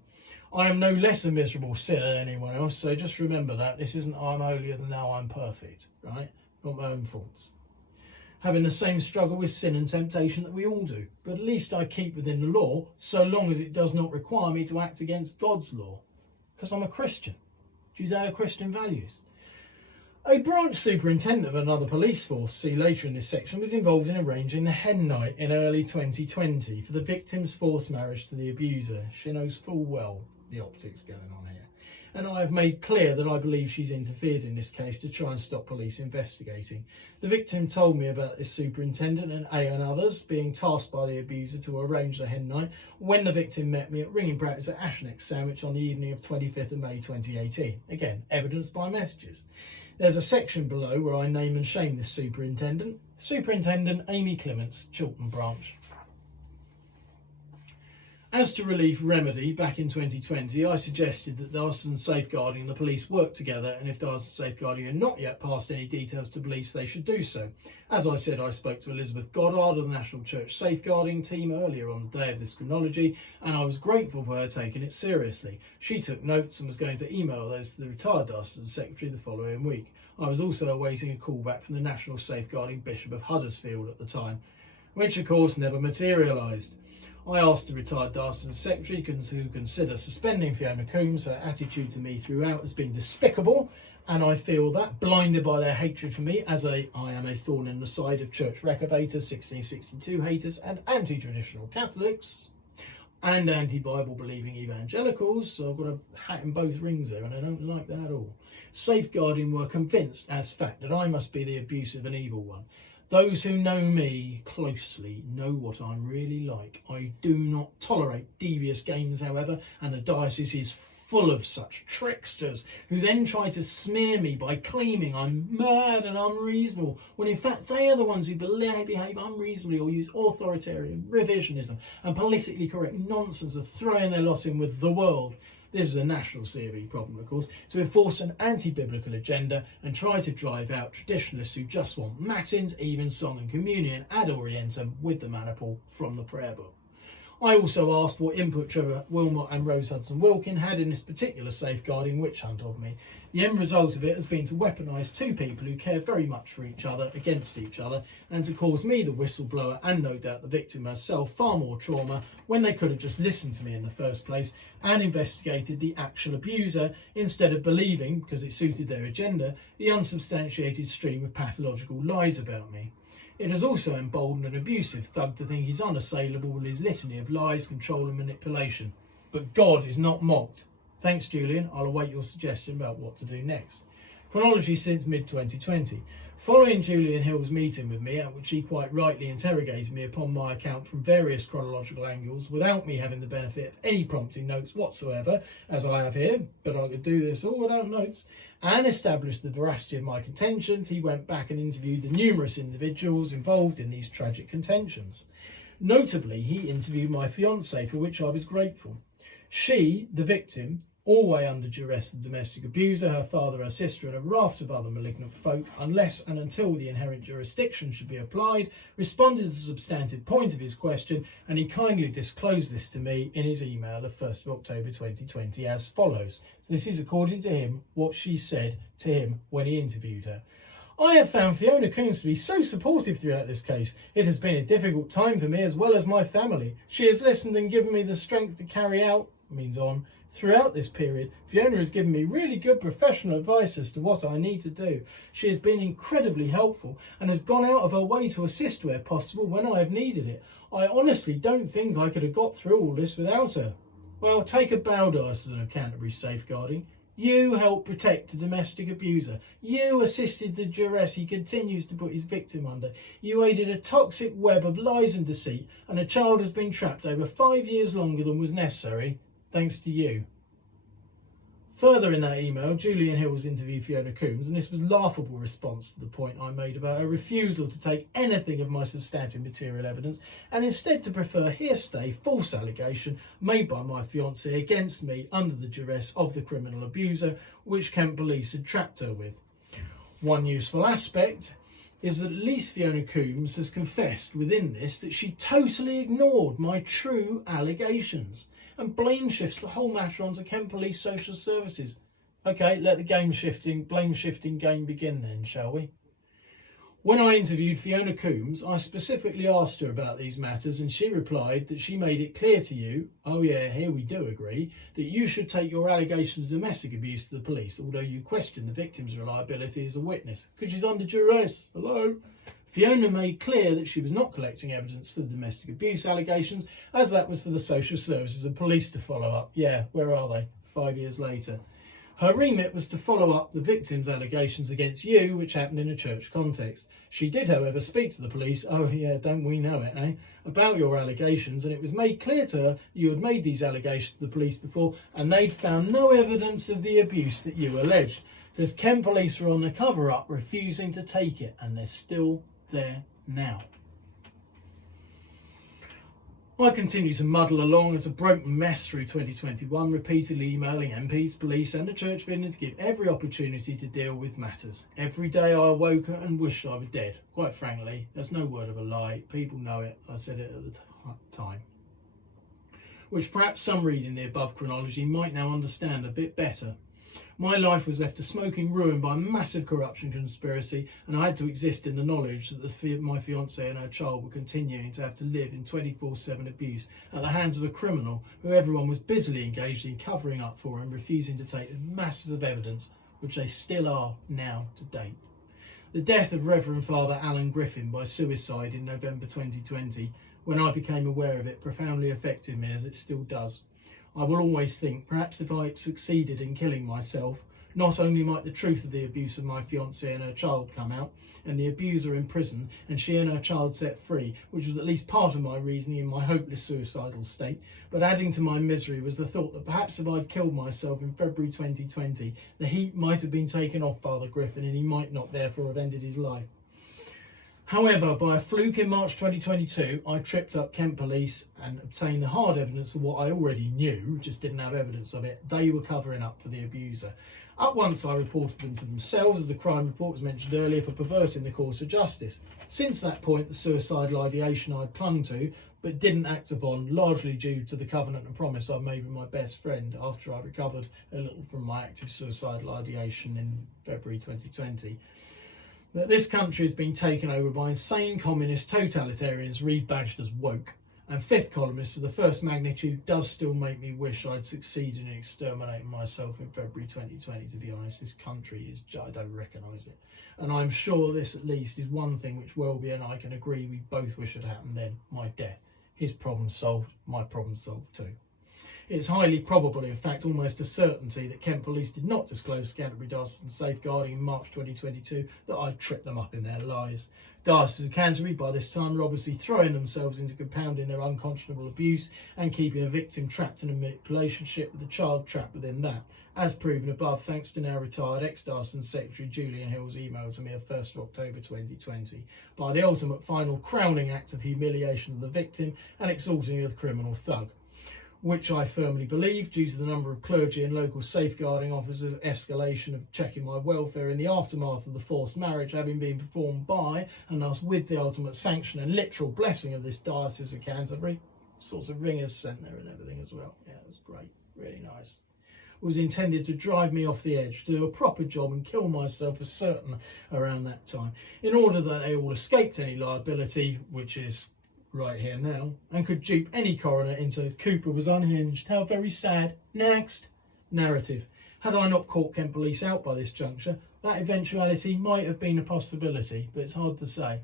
I am no less a miserable sinner than anyone else, so just remember that. This isn't I'm holier than thou, I'm perfect, right? Not my own faults. Having the same struggle with sin and temptation that we all do, but at least I keep within the law, so long as it does not require me to act against God's law, because I'm a Christian. Judeo-Christian values. A branch superintendent of another police force, see later in this section, was involved in arranging the hen night in early 2020 for the victim's forced marriage to the abuser. She knows full well the optics going on here. And I have made clear that I believe she's interfered in this case to try and stop police investigating. The victim told me about this superintendent and others being tasked by the abuser to arrange the hen night when the victim met me at ringing practice at Ashneck Sandwich on the evening of 25th of May 2018. Again, evidenced by messages. There's a section below where I name and shame this superintendent. Superintendent Amy Clements, Chiltern Branch. As to relief remedy, back in 2020, I suggested that Diocesan Safeguarding and the police work together, and if Diocesan Safeguarding had not yet passed any details to police, they should do so. As I said, I spoke to Elizabeth Goddard of the National Church Safeguarding team earlier on the day of this criminology, and I was grateful for her taking it seriously. She took notes and was going to email those to the retired Diocesan Secretary the following week. I was also awaiting a call back from the National Safeguarding Bishop of Huddersfield at the time, which of course never materialised. I asked the retired Diocesan Secretary to consider suspending Fiona Coombs. Her attitude to me throughout has been despicable, and I feel that, blinded by their hatred for me, as I am a thorn in the side of church reprobators, 1662 haters, and anti-traditional Catholics, and anti-Bible believing evangelicals, so I've got a hat in both rings there, and I don't like that at all. Safeguarding were convinced as fact that I must be the abusive and evil one. Those who know me closely know what I'm really like. I do not tolerate devious games, however, and the diocese is full of such tricksters who then try to smear me by claiming I'm mad and unreasonable, when in fact they are the ones who behave unreasonably or use authoritarian revisionism and politically correct nonsense of throwing their lot in with the world. This is a national CV problem, of course, to enforce an anti-biblical agenda and try to drive out traditionalists who just want matins, evensong and communion ad orientem with the maniple from the prayer book. I also asked what input Trevor Wilmot and Rose Hudson Wilkin had in this particular safeguarding witch hunt of me. The end result of it has been to weaponise two people who care very much for each other against each other, and to cause me, the whistleblower, and no doubt the victim herself, far more trauma when they could have just listened to me in the first place and investigated the actual abuser instead of believing, because it suited their agenda, the unsubstantiated stream of pathological lies about me. It has also emboldened an abusive thug to think he's unassailable with his litany of lies, control and manipulation. But God is not mocked. Thanks, Julian. I'll await your suggestion about what to do next. Chronology since mid-2020. Following Julian Hill's meeting with me, at which he quite rightly interrogated me upon my account from various chronological angles without me having the benefit of any prompting notes whatsoever, as I have here, but I could do this all without notes, and established the veracity of my contentions, he went back and interviewed the numerous individuals involved in these tragic contentions. Notably, he interviewed my fiancée, for which I was grateful. She, the victim, always under duress of the domestic abuser, her father, her sister and a raft of other malignant folk, unless and until the inherent jurisdiction should be applied, responded to the substantive point of his question, and he kindly disclosed this to me in his email of 1st of October 2020 as follows. So this is, according to him, what she said to him when he interviewed her. I have found Fiona Coombs to be so supportive throughout this case. It has been a difficult time for me as well as my family. She has listened and given me the strength to carry out, means on, Throughout this period, Fiona has given me really good professional advice as to what I need to do. She has been incredibly helpful and has gone out of her way to assist where possible when I have needed it. I honestly don't think I could have got through all this without her. Well, take a bow, Diocese of Canterbury safeguarding. You helped protect a domestic abuser. You assisted the duress he continues to put his victim under. You aided a toxic web of lies and deceit, and a child has been trapped over 5 years longer than was necessary, thanks to you. Further in that email, Julian Hills interviewed Fiona Coombs, and this was a laughable response to the point I made about her refusal to take anything of my substantive material evidence, and instead to prefer hearsay, false allegation made by my fiancée against me under the duress of the criminal abuser, which Kent Police had trapped her with. One useful aspect is that at least Fiona Coombs has confessed within this that she totally ignored my true allegations and blame shifts the whole matter onto Kent Police Social Services. Okay, let the blame shifting game begin then, shall we? When I interviewed Fiona Coombs, I specifically asked her about these matters, and she replied that she made it clear to you, oh yeah, here we do agree, that you should take your allegations of domestic abuse to the police, although you question the victim's reliability as a witness, because she's under duress. Hello? Fiona made clear that she was not collecting evidence for the domestic abuse allegations, as that was for the social services and police to follow up. Yeah, where are they? 5 years later. Her remit was to follow up the victim's allegations against you, which happened in a church context. She did, however, speak to the police, oh yeah, don't we know it, eh, about your allegations, and it was made clear to her that you had made these allegations to the police before, and they'd found no evidence of the abuse that you alleged, because Kent Police were on the cover-up, refusing to take it, and they're still there now. I continue to muddle along as a broken mess through 2021, repeatedly emailing MPs, police and the church vendor to give every opportunity to deal with matters. Every day I awoke and wished I were dead. Quite frankly, there's no word of a lie. People know it. I said it at the time. Which perhaps some reading the above chronology might now understand a bit better. My life was left a smoking ruin by a massive corruption conspiracy, and I had to exist in the knowledge that my fiancée and her child were continuing to have to live in 24/7 abuse at the hands of a criminal who everyone was busily engaged in covering up for and refusing to take the masses of evidence, which they still are now to date. The death of Reverend Father Alan Griffin by suicide in November 2020, when I became aware of it, profoundly affected me, as it still does. I will always think, perhaps if I succeeded in killing myself, not only might the truth of the abuse of my fiancée and her child come out, and the abuser in prison, and she and her child set free, which was at least part of my reasoning in my hopeless suicidal state, but adding to my misery was the thought that perhaps if I'd killed myself in February 2020, the heat might have been taken off Father Griffin and he might not therefore have ended his life. However, by a fluke in March 2022, I tripped up Kent Police and obtained the hard evidence of what I already knew, just didn't have evidence of it. They were covering up for the abuser. At once I reported them to themselves, as the crime report was mentioned earlier, for perverting the course of justice. Since that point, the suicidal ideation I'd clung to, but didn't act upon, largely due to the covenant and promise I made with my best friend after I recovered a little from my active suicidal ideation in February 2020. That this country has been taken over by insane communist totalitarians rebadged as woke. And fifth columnist of the first magnitude does still make me wish I'd succeeded in exterminating myself in February 2020, to be honest. This country is, I don't recognise it. And I'm sure this at least is one thing which Welby and I can agree we both wish had happened then, my death. His problem solved, my problem solved too. It's highly probable, in fact almost a certainty, that Kent Police did not disclose Canterbury Diocese Safeguarding in March 2022, that I tripped them up in their lies. Diocese of Canterbury by this time are obviously throwing themselves into compounding their unconscionable abuse and keeping a victim trapped in a manipulationship with a child trapped within that, as proven above thanks to now retired ex-Diocese Secretary Julian Hill's email to me of 1st of October 2020, by the ultimate final crowning act of humiliation of the victim and exalting of the criminal thug, which I firmly believe, due to the number of clergy and local safeguarding officers' escalation of checking my welfare in the aftermath of the forced marriage having been performed by, and thus with the ultimate sanction and literal blessing of this Diocese of Canterbury. Sorts of ringers sent there and everything as well. Yeah, it was great, really nice. Was intended to drive me off the edge, to do a proper job and kill myself for certain around that time, in order that they all escaped any liability, which is right here now, and could dupe any coroner into Cooper was unhinged, how very sad, next narrative. Had I not caught Kent Police out by this juncture, that eventuality might have been a possibility, but it's hard to say.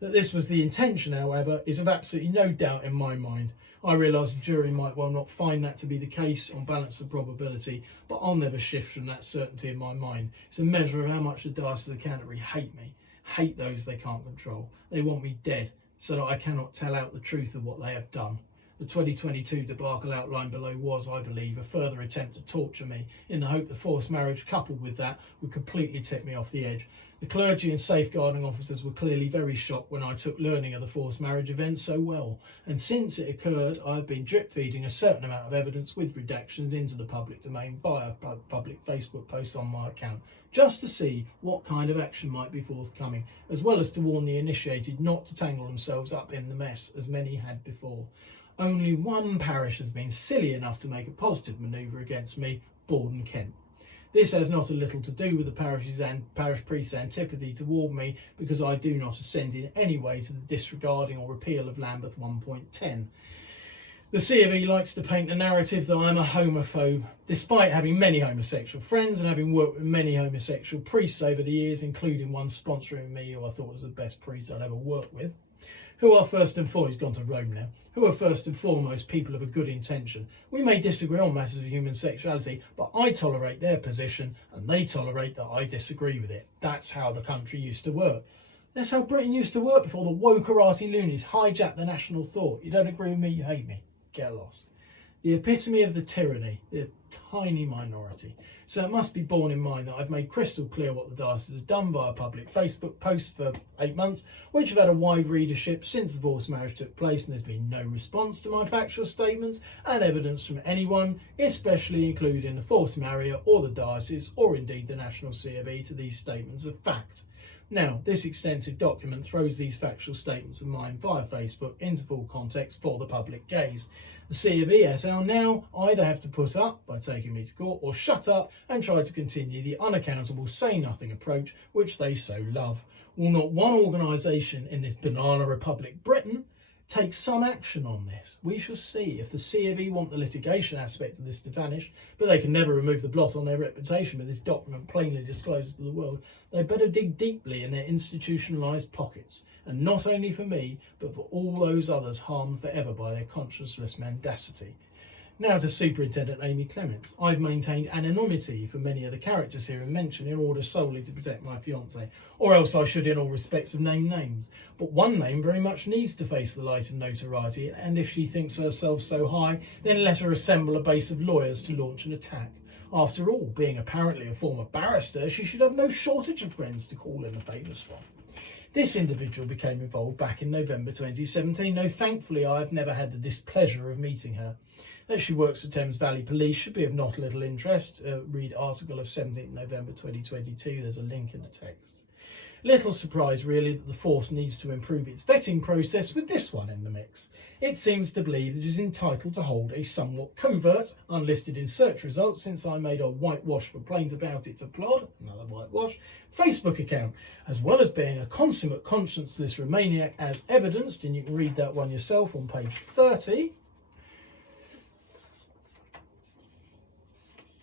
That this was the intention, however, is of absolutely no doubt in my mind. I realise the jury might well not find that to be the case on balance of probability, but I'll never shift from that certainty in my mind. It's a measure of how much the Diocese of Canterbury hate me, hate those they can't control. They want me dead, so that I cannot tell out the truth of what they have done. The 2022 debacle outlined below was, I believe, a further attempt to torture me, in the hope that forced marriage coupled with that would completely tip me off the edge. The clergy and safeguarding officers were clearly very shocked when I took learning of the forced marriage event so well, and since it occurred I have been drip feeding a certain amount of evidence with redactions into the public domain via public Facebook posts on my account, just to see what kind of action might be forthcoming, as well as to warn the initiated not to tangle themselves up in the mess as many had before. Only one parish has been silly enough to make a positive manoeuvre against me, Borden, Kent. This has not a little to do with the parish priest's antipathy toward me, because I do not assent in any way to the disregarding or repeal of Lambeth 1.10. The C of E likes to paint the narrative that I'm a homophobe, despite having many homosexual friends and having worked with many homosexual priests over the years, including one sponsoring me who I thought was the best priest I'd ever worked with, who are first and foremost, he's gone to Rome now, who are first and foremost people of a good intention. We may disagree on matters of human sexuality, but I tolerate their position and they tolerate that I disagree with it. That's how the country used to work. That's how Britain used to work before the wokerati loonies hijacked the national thought. You don't agree with me, you hate me. Get lost. The epitome of the tyranny, the tiny minority. So it must be borne in mind that I've made crystal clear what the diocese has done via public Facebook posts for 8 months, which have had a wide readership since the divorce marriage took place, and there's been no response to my factual statements and evidence from anyone, especially including the forced marrier or the diocese or indeed the National C of E, to these statements of fact. Now, this extensive document throws these factual statements of mine via Facebook into full context for the public gaze. The C of ESL now either have to put up by taking me to court or shut up and try to continue the unaccountable say-nothing approach which they so love. Will not one organisation in this banana republic Britain take some action on this? We shall see. If the C of E want the litigation aspect of this to vanish, but they can never remove the blot on their reputation with this document plainly disclosed to the world, they better dig deeply in their institutionalised pockets, and not only for me, but for all those others harmed forever by their conscienceless mendacity. Now to Superintendent Amy Clements. I've maintained anonymity for many of the characters here and mentioned in order solely to protect my fiancée, or else I should in all respects have named names. But one name very much needs to face the light of notoriety, and if she thinks herself so high, then let her assemble a base of lawyers to launch an attack. After all, being apparently a former barrister, she should have no shortage of friends to call in the favours from. This individual became involved back in November 2017, though thankfully I have never had the displeasure of meeting her. That she works for Thames Valley Police should be of not little interest. Read article of 17th November 2022, there's a link in the text. Little surprise really that the force needs to improve its vetting process with this one in the mix. It seems to believe that it is entitled to hold a somewhat covert, unlisted in search results since I made a whitewash complaint about it to Plod, another whitewash, Facebook account, as well as being a consummate conscienceless Romaniac as evidenced, and you can read that one yourself on page 30.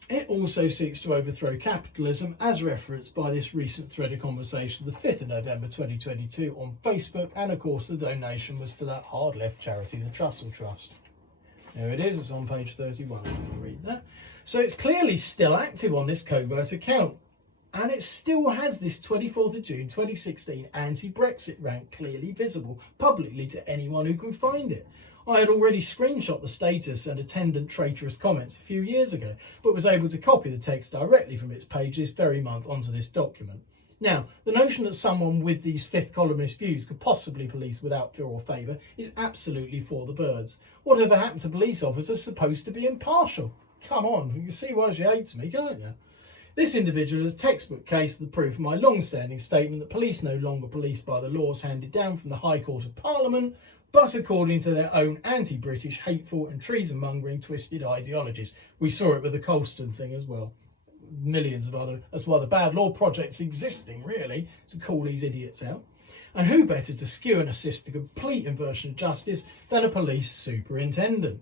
It also seeks to overthrow capitalism, as referenced by this recent thread of conversation, the 5th of November 2022 on Facebook, and of course the donation was to that hard left charity, the Trussell Trust. There it is, it's on page 31, you can read that. So it's clearly still active on this covert account, and it still has this 24th of June 2016 anti-Brexit rank clearly visible publicly to anyone who can find it. I had already screenshot the status and attendant traitorous comments a few years ago, but was able to copy the text directly from its page this very month onto this document. Now, the notion that someone with these fifth columnist views could possibly police without fear or favour is absolutely for the birds. Whatever happened to police officers supposed to be impartial? Come on, you can see why she hates me, can't you? This individual is a textbook case of the proof of my long-standing statement that police no longer police by the laws handed down from the High Court of Parliament, but according to their own anti-British, hateful and treason-mongering twisted ideologies. We saw it with the Colston thing as well. Millions of other, that's why the bad law project's existing, really, to call these idiots out. And who better to skew and assist the complete inversion of justice than a police superintendent?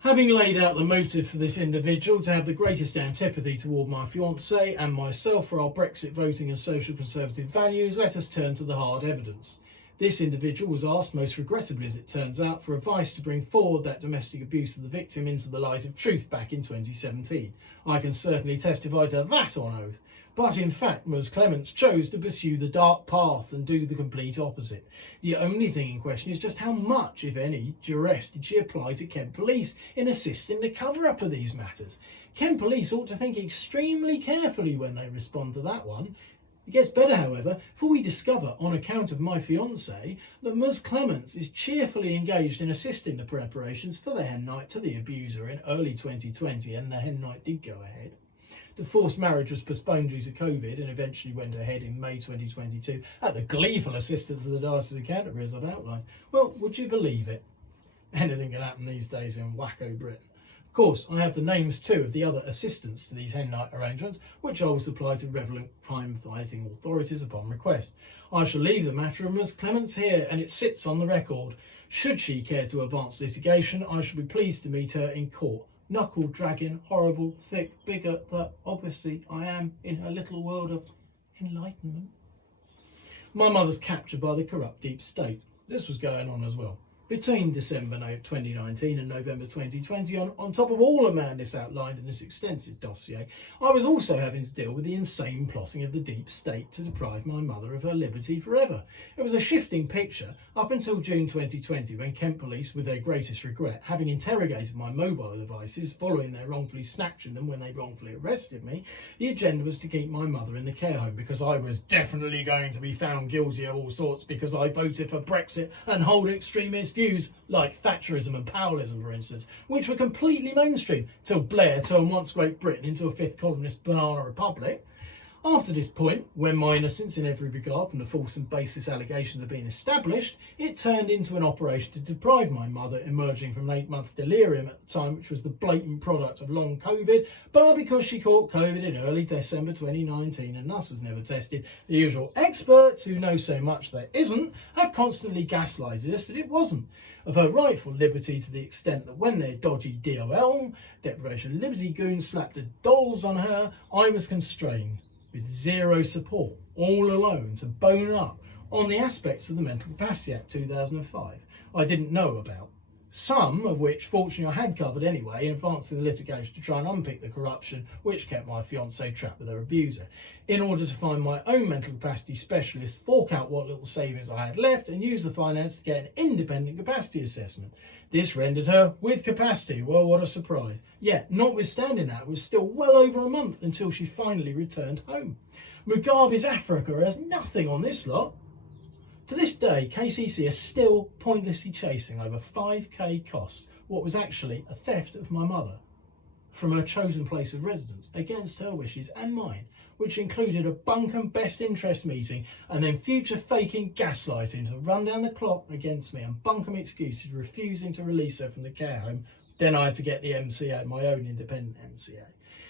Having laid out the motive for this individual to have the greatest antipathy toward my fiancée and myself for our Brexit voting and social conservative values, let us turn to the hard evidence. This individual was asked, most regrettably as it turns out, for advice to bring forward that domestic abuse of the victim into the light of truth back in 2017. I can certainly testify to that on oath. But in fact, Ms Clements chose to pursue the dark path and do the complete opposite. The only thing in question is just how much, if any, duress did she apply to Kent Police in assisting the cover-up of these matters. Kent Police ought to think extremely carefully when they respond to that one. It gets better, however, for we discover, on account of my fiancée, that Ms Clements is cheerfully engaged in assisting the preparations for the hen night to the abuser in early 2020, and the hen night did go ahead. The forced marriage was postponed due to COVID and eventually went ahead in May 2022 at the gleeful assistance of the Diocese of Canterbury, as I've outlined. Well, would you believe it? Anything can happen these days in wacko Britain. Of course, I have the names too of the other assistants to these hen night arrangements, which I will supply to relevant crime-fighting authorities upon request. I shall leave the matter of Ms Clements here, and it sits on the record. Should she care to advance litigation, I shall be pleased to meet her in court. Knuckle dragging, horrible, thick, bigger, that obviously I am in her little world of enlightenment. My mother's captured by the corrupt deep state. This was going on as well. Between December 2019 and November 2020, on top of all the madness outlined in this extensive dossier, I was also having to deal with the insane plotting of the deep state to deprive my mother of her liberty forever. It was a shifting picture up until June 2020, when Kent Police, with their greatest regret, having interrogated my mobile devices following their wrongfully snatching them when they wrongfully arrested me, the agenda was to keep my mother in the care home because I was definitely going to be found guilty of all sorts because I voted for Brexit and hold extremist views like Thatcherism and Powellism, for instance, which were completely mainstream till Blair turned once Great Britain into a fifth columnist banana republic. After this point, when my innocence in every regard from the false and baseless allegations had been established, it turned into an operation to deprive my mother, emerging from an 8-month delirium at the time, which was the blatant product of long COVID, but because she caught COVID in early December 2019 and thus was never tested, the usual experts, who know so much there isn't, have constantly gaslighted us that it wasn't. Of her rightful liberty, to the extent that when their dodgy DOL, deprivation of liberty goons, slapped the dolls on her, I was constrained, with zero support, all alone, to bone up on the aspects of the Mental Capacity Act 2005 I didn't know about. Some of which, fortunately, I had covered anyway in advance of the litigation to try and unpick the corruption which kept my fiancée trapped with her abuser, in order to find my own mental capacity specialist, fork out what little savings I had left, and use the finance to get an independent capacity assessment. This rendered her with capacity. Well, what a surprise. Yet, notwithstanding that, it was still well over a month until she finally returned home. Mugabe's Africa has nothing on this lot. To this day, KCC are still pointlessly chasing over 5k costs what was actually a theft of my mother from her chosen place of residence against her wishes and mine, which included a bunkum best interest meeting and then future faking gaslighting to run down the clock against me and bunkum excuses refusing to release her from the care home. Then I had to get the MCA, my own independent MCA,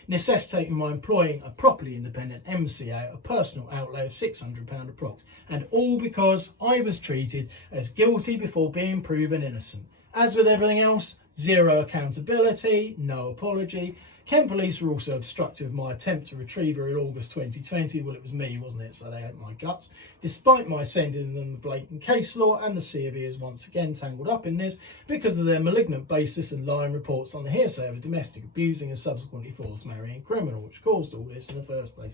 necessitating my employing a properly independent MCA at a personal outlay of £600 approx, and all because I was treated as guilty before being proven innocent. As with everything else, zero accountability, no apology. Kent Police were also obstructive of my attempt to retrieve her in August 2020. Well, it was me, wasn't it? So they had my guts. Despite my sending them the blatant case law, and the C of E is once again tangled up in this because of their malignant basis and lying reports on the hearsay of a domestic abusing and subsequently forced marrying criminal, which caused all this in the first place.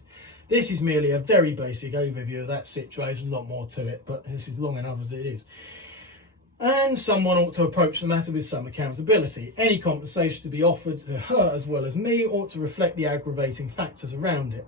This is merely a very basic overview of that situation, a lot more to it, but this is long enough as it is. And someone ought to approach the matter with some accountability. Any compensation to be offered to her as well as me ought to reflect the aggravating factors around it.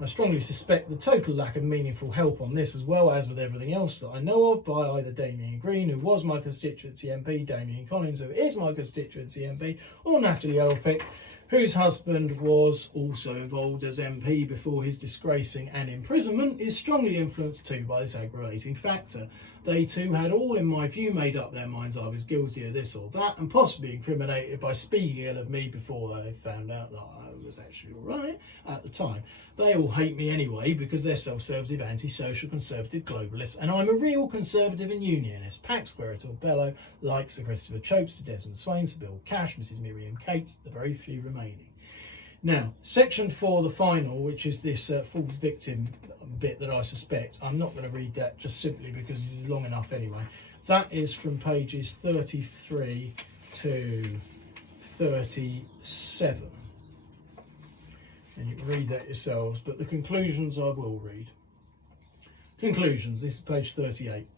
I strongly suspect the total lack of meaningful help on this, as well as with everything else that I know of, by either Damien Green, who was my constituency MP, Damien Collins, who is my constituency MP, or Natalie Elphick, whose husband was also involved as MP before his disgracing and imprisonment, is strongly influenced too by this aggravating factor. They too had all, in my view, made up their minds I was guilty of this or that, and possibly incriminated by speaking ill of me before they found out that I was actually all right at the time. They all hate me anyway because they're self-servitive, anti-social, conservative globalists, and I'm a real conservative and unionist. Pax Queritur Bello, like Sir Christopher Chope, Sir Desmond Swain, Sir Bill Cash, Mrs Miriam Cates, the very few remaining. Now, section 4, the final, which is this false victim bit that I suspect, I'm not going to read that just simply because this is long enough anyway. That is from pages 33 to 37. And you can read that yourselves, but the conclusions I will read. Conclusions, this is page 38.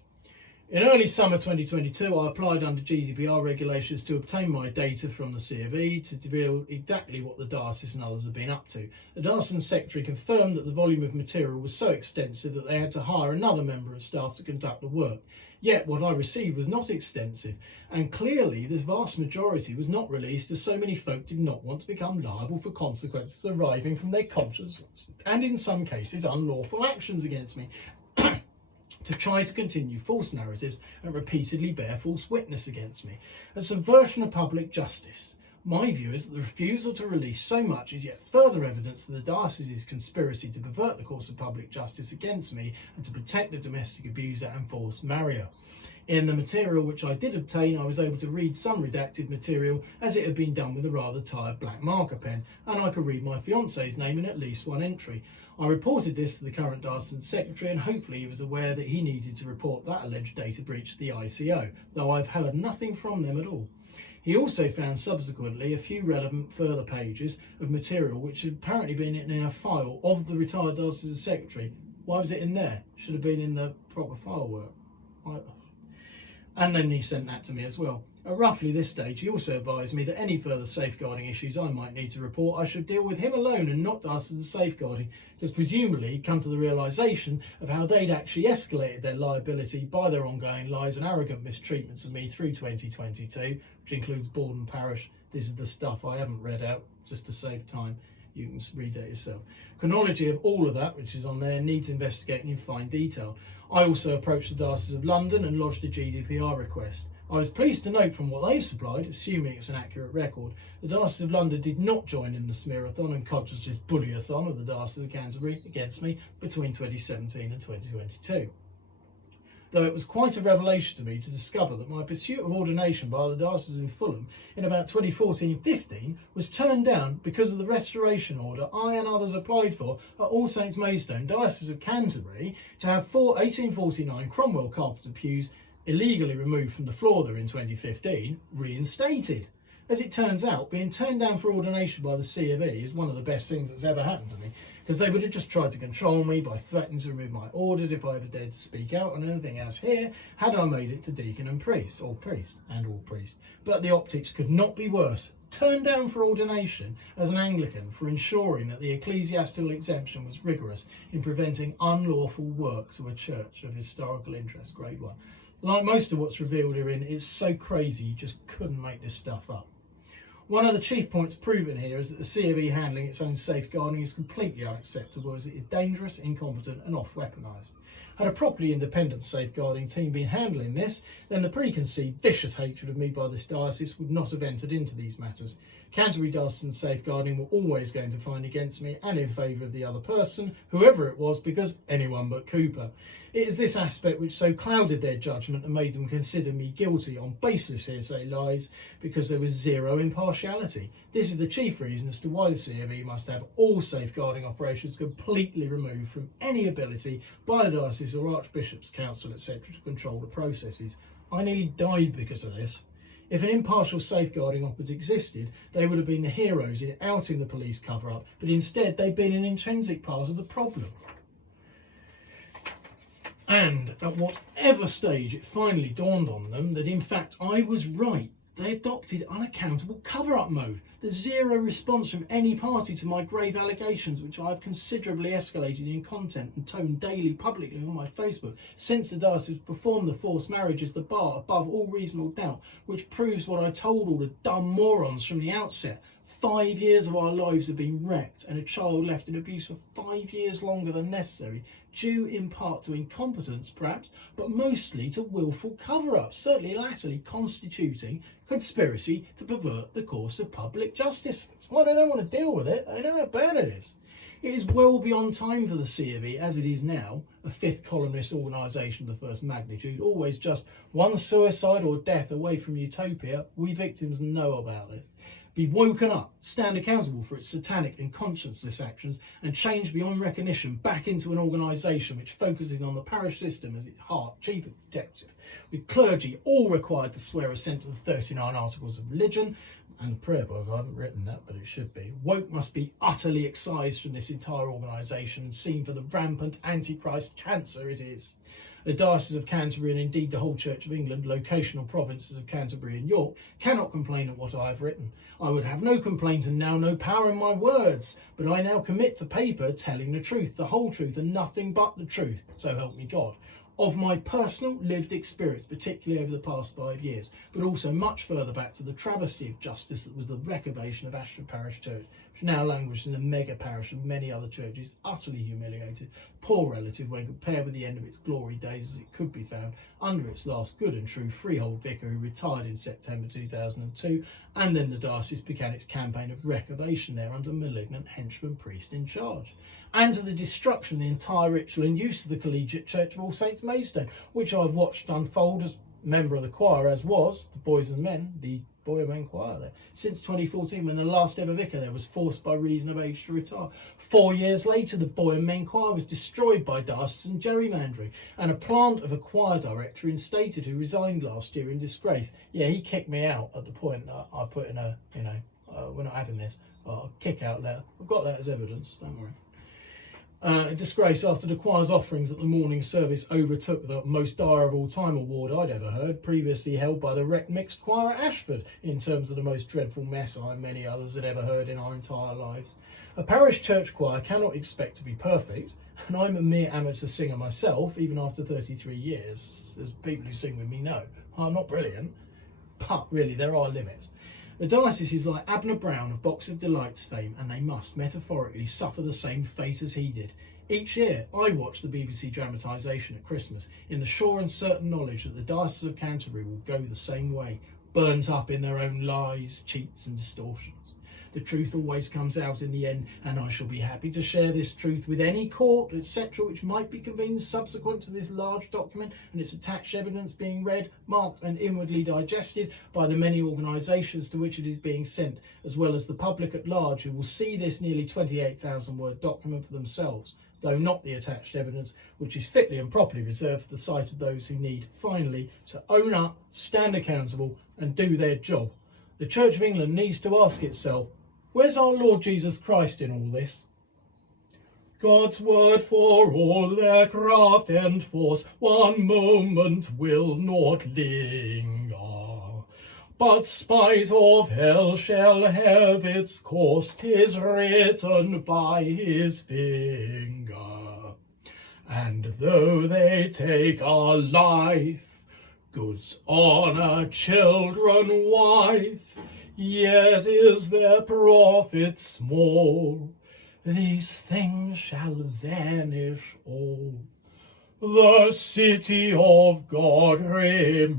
In early summer 2022, I applied under GDPR regulations to obtain my data from the C of E to reveal exactly what the diocese and others have been up to. The diocesan secretary confirmed that the volume of material was so extensive that they had to hire another member of staff to conduct the work. Yet what I received was not extensive, and clearly the vast majority was not released as so many folk did not want to become liable for consequences arising from their conscience and in some cases unlawful actions against me. To try to continue false narratives and repeatedly bear false witness against me. A subversion of public justice. My view is that the refusal to release so much is yet further evidence of the diocese's conspiracy to pervert the course of public justice against me and to protect the domestic abuser and forced marrier. In the material which I did obtain, I was able to read some redacted material as it had been done with a rather tired black marker pen, and I could read my fiance's name in at least one entry. I reported this to the current diocesan secretary, and hopefully he was aware that he needed to report that alleged data breach to the ICO, though I've heard nothing from them at all. He also found subsequently a few relevant further pages of material which had apparently been in a file of the retired diocesan secretary. Why was it in there? Should have been in the proper file work. And then he sent that to me as well. At roughly this stage, he also advised me that any further safeguarding issues I might need to report, I should deal with him alone and not us as the safeguarding, because presumably he'd come to the realisation of how they'd actually escalated their liability by their ongoing lies and arrogant mistreatments of me through 2022, which includes Borden Parish. This is the stuff I haven't read out, just to save time. You can read that yourself. Chronology of all of that, which is on there, needs investigating in fine detail. I also approached the Diocese of London and lodged a GDPR request. I was pleased to note from what they supplied, assuming it's an accurate record, the Diocese of London did not join in the smearathon and conscienceless bullyathon of the Diocese of Canterbury against me between 2017 and 2022. Though it was quite a revelation to me to discover that my pursuit of ordination by the diocese in Fulham in about 2014-15 was turned down because of the restoration order I and others applied for at All Saints Maidstone, Diocese of Canterbury, to have 4 1849 Cromwell carpets and pews illegally removed from the floor there in 2015 reinstated. As it turns out, being turned down for ordination by the C of E is one of the best things that's ever happened to me, because they would have just tried to control me by threatening to remove my orders if I ever dared to speak out on anything else here, had I made it to deacon and priest, or priest and all priest. But the optics could not be worse. Turned down for ordination as an Anglican for ensuring that the ecclesiastical exemption was rigorous in preventing unlawful work to a church of historical interest, grade 1. Like most of what's revealed herein, it's so crazy you just couldn't make this stuff up. One of the chief points proven here is that the C of E handling its own safeguarding is completely unacceptable, as it is dangerous, incompetent and off-weaponised. Had a properly independent safeguarding team been handling this, then the preconceived vicious hatred of me by this diocese would not have entered into these matters. Canterbury Diocesan safeguarding were always going to find against me and in favour of the other person, whoever it was, because anyone but Cooper. It is this aspect which so clouded their judgment and made them consider me guilty on baseless hearsay lies, because there was zero impartiality. This is the chief reason as to why the C of E must have all safeguarding operations completely removed from any ability by the diocese or archbishop's council, etc., to control the processes. I nearly died because of this. If an impartial safeguarding office existed, they would have been the heroes in outing the police cover-up, but instead they've been an intrinsic part of the problem. And at whatever stage it finally dawned on them that in fact I was right, they adopted unaccountable cover-up mode. There's zero response from any party to my grave allegations, which I have considerably escalated in content and tone daily publicly on my Facebook, since the diocese performed the forced marriage as the bar above all reasonable doubt, which proves what I told all the dumb morons from the outset. 5 years of our lives have been wrecked, and a child left in abuse for 5 years longer than necessary, due in part to incompetence perhaps, but mostly to willful cover-up, certainly latterly constituting conspiracy to pervert the course of public justice. That's why they don't want to deal with it. They know how bad it is. It is well beyond time for the C of E, as it is now, a fifth columnist organisation of the first magnitude, always just one suicide or death away from utopia. We victims know about it. Be woken up, stand accountable for its satanic and conscienceless actions, and change beyond recognition back into an organisation which focuses on the parish system as its heart, chief objective, with clergy all required to swear assent to the 39 Articles of Religion, and the prayer book. I haven't written that, but it should be. Woke must be utterly excised from this entire organisation and seen for the rampant antichrist cancer it is. The Diocese of Canterbury, and indeed the whole Church of England, locational provinces of Canterbury and York, cannot complain at what I have written. I would have no complaint and now no power in my words, but I now commit to paper telling the truth, the whole truth, and nothing but the truth, so help me God, of my personal lived experience, particularly over the past 5 years, but also much further back to the travesty of justice that was the reprobation of Ashford Parish Church, which now languishes in a mega parish and many other churches, utterly humiliated, poor relative when compared with the end of its glory days as it could be found under its last good and true freehold vicar who retired in September 2002, and then the diocese began its campaign of reprobation there under malignant henchman priest in charge, and to the destruction of the entire ritual and use of the collegiate church of All Saints Maidstone, which I've watched unfold as member of the choir, as was the boys and men, the boy and men choir there, since 2014, when the last ever vicar there was forced by reason of age to retire. 4 years later, the boy and men choir was destroyed by diocesan gerrymandering, and a plant of a choir director instated who resigned last year in disgrace. Yeah, he kicked me out at the point that I put in a, we're not having this, kick out letter. I've got that as evidence, don't worry. Disgrace after the choir's offerings at the morning service overtook the most dire of all time award I'd ever heard, previously held by the Wrecked Mixed Choir at Ashford, in terms of the most dreadful mess I and many others had ever heard in our entire lives. A parish church choir cannot expect to be perfect, and I'm a mere amateur singer myself, even after 33 years, as people who sing with me know. I'm not brilliant, but really there are limits. The diocese is like Abner Brown of Box of Delights fame, and they must, metaphorically, suffer the same fate as he did. Each year, I watch the BBC dramatisation at Christmas, in the sure and certain knowledge that the Diocese of Canterbury will go the same way, burnt up in their own lies, cheats and distortions. The truth always comes out in the end, and I shall be happy to share this truth with any court, etc., which might be convened subsequent to this large document and its attached evidence being read, marked and inwardly digested by the many organisations to which it is being sent, as well as the public at large, who will see this nearly 28,000 word document for themselves, though not the attached evidence, which is fitly and properly reserved for the sight of those who need, finally, to own up, stand accountable and do their job. The Church of England needs to ask itself, where's our Lord Jesus Christ in all this? God's word for all their craft and force, one moment will not linger, but spite of hell shall have its course, 'tis written by his finger. And though they take our life, goods, honour, children, wife, yet is their profit small, these things shall vanish all. The city of God remaineth.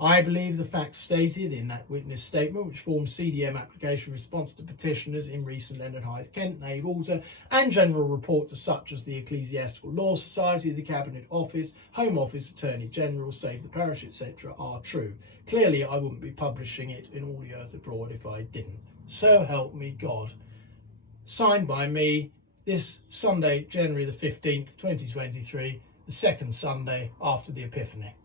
I believe the facts stated in that witness statement, which forms CDM application response to petitioners in recent Leonard Hythe, Kent, Nave, Alter, and general report to such as the Ecclesiastical Law Society, the Cabinet Office, Home Office, Attorney General, Save the Parish, etc., are true. Clearly, I wouldn't be publishing it in all the earth abroad if I didn't. So help me God. Signed by me, this Sunday, January the 15th, 2023, the second Sunday after the Epiphany.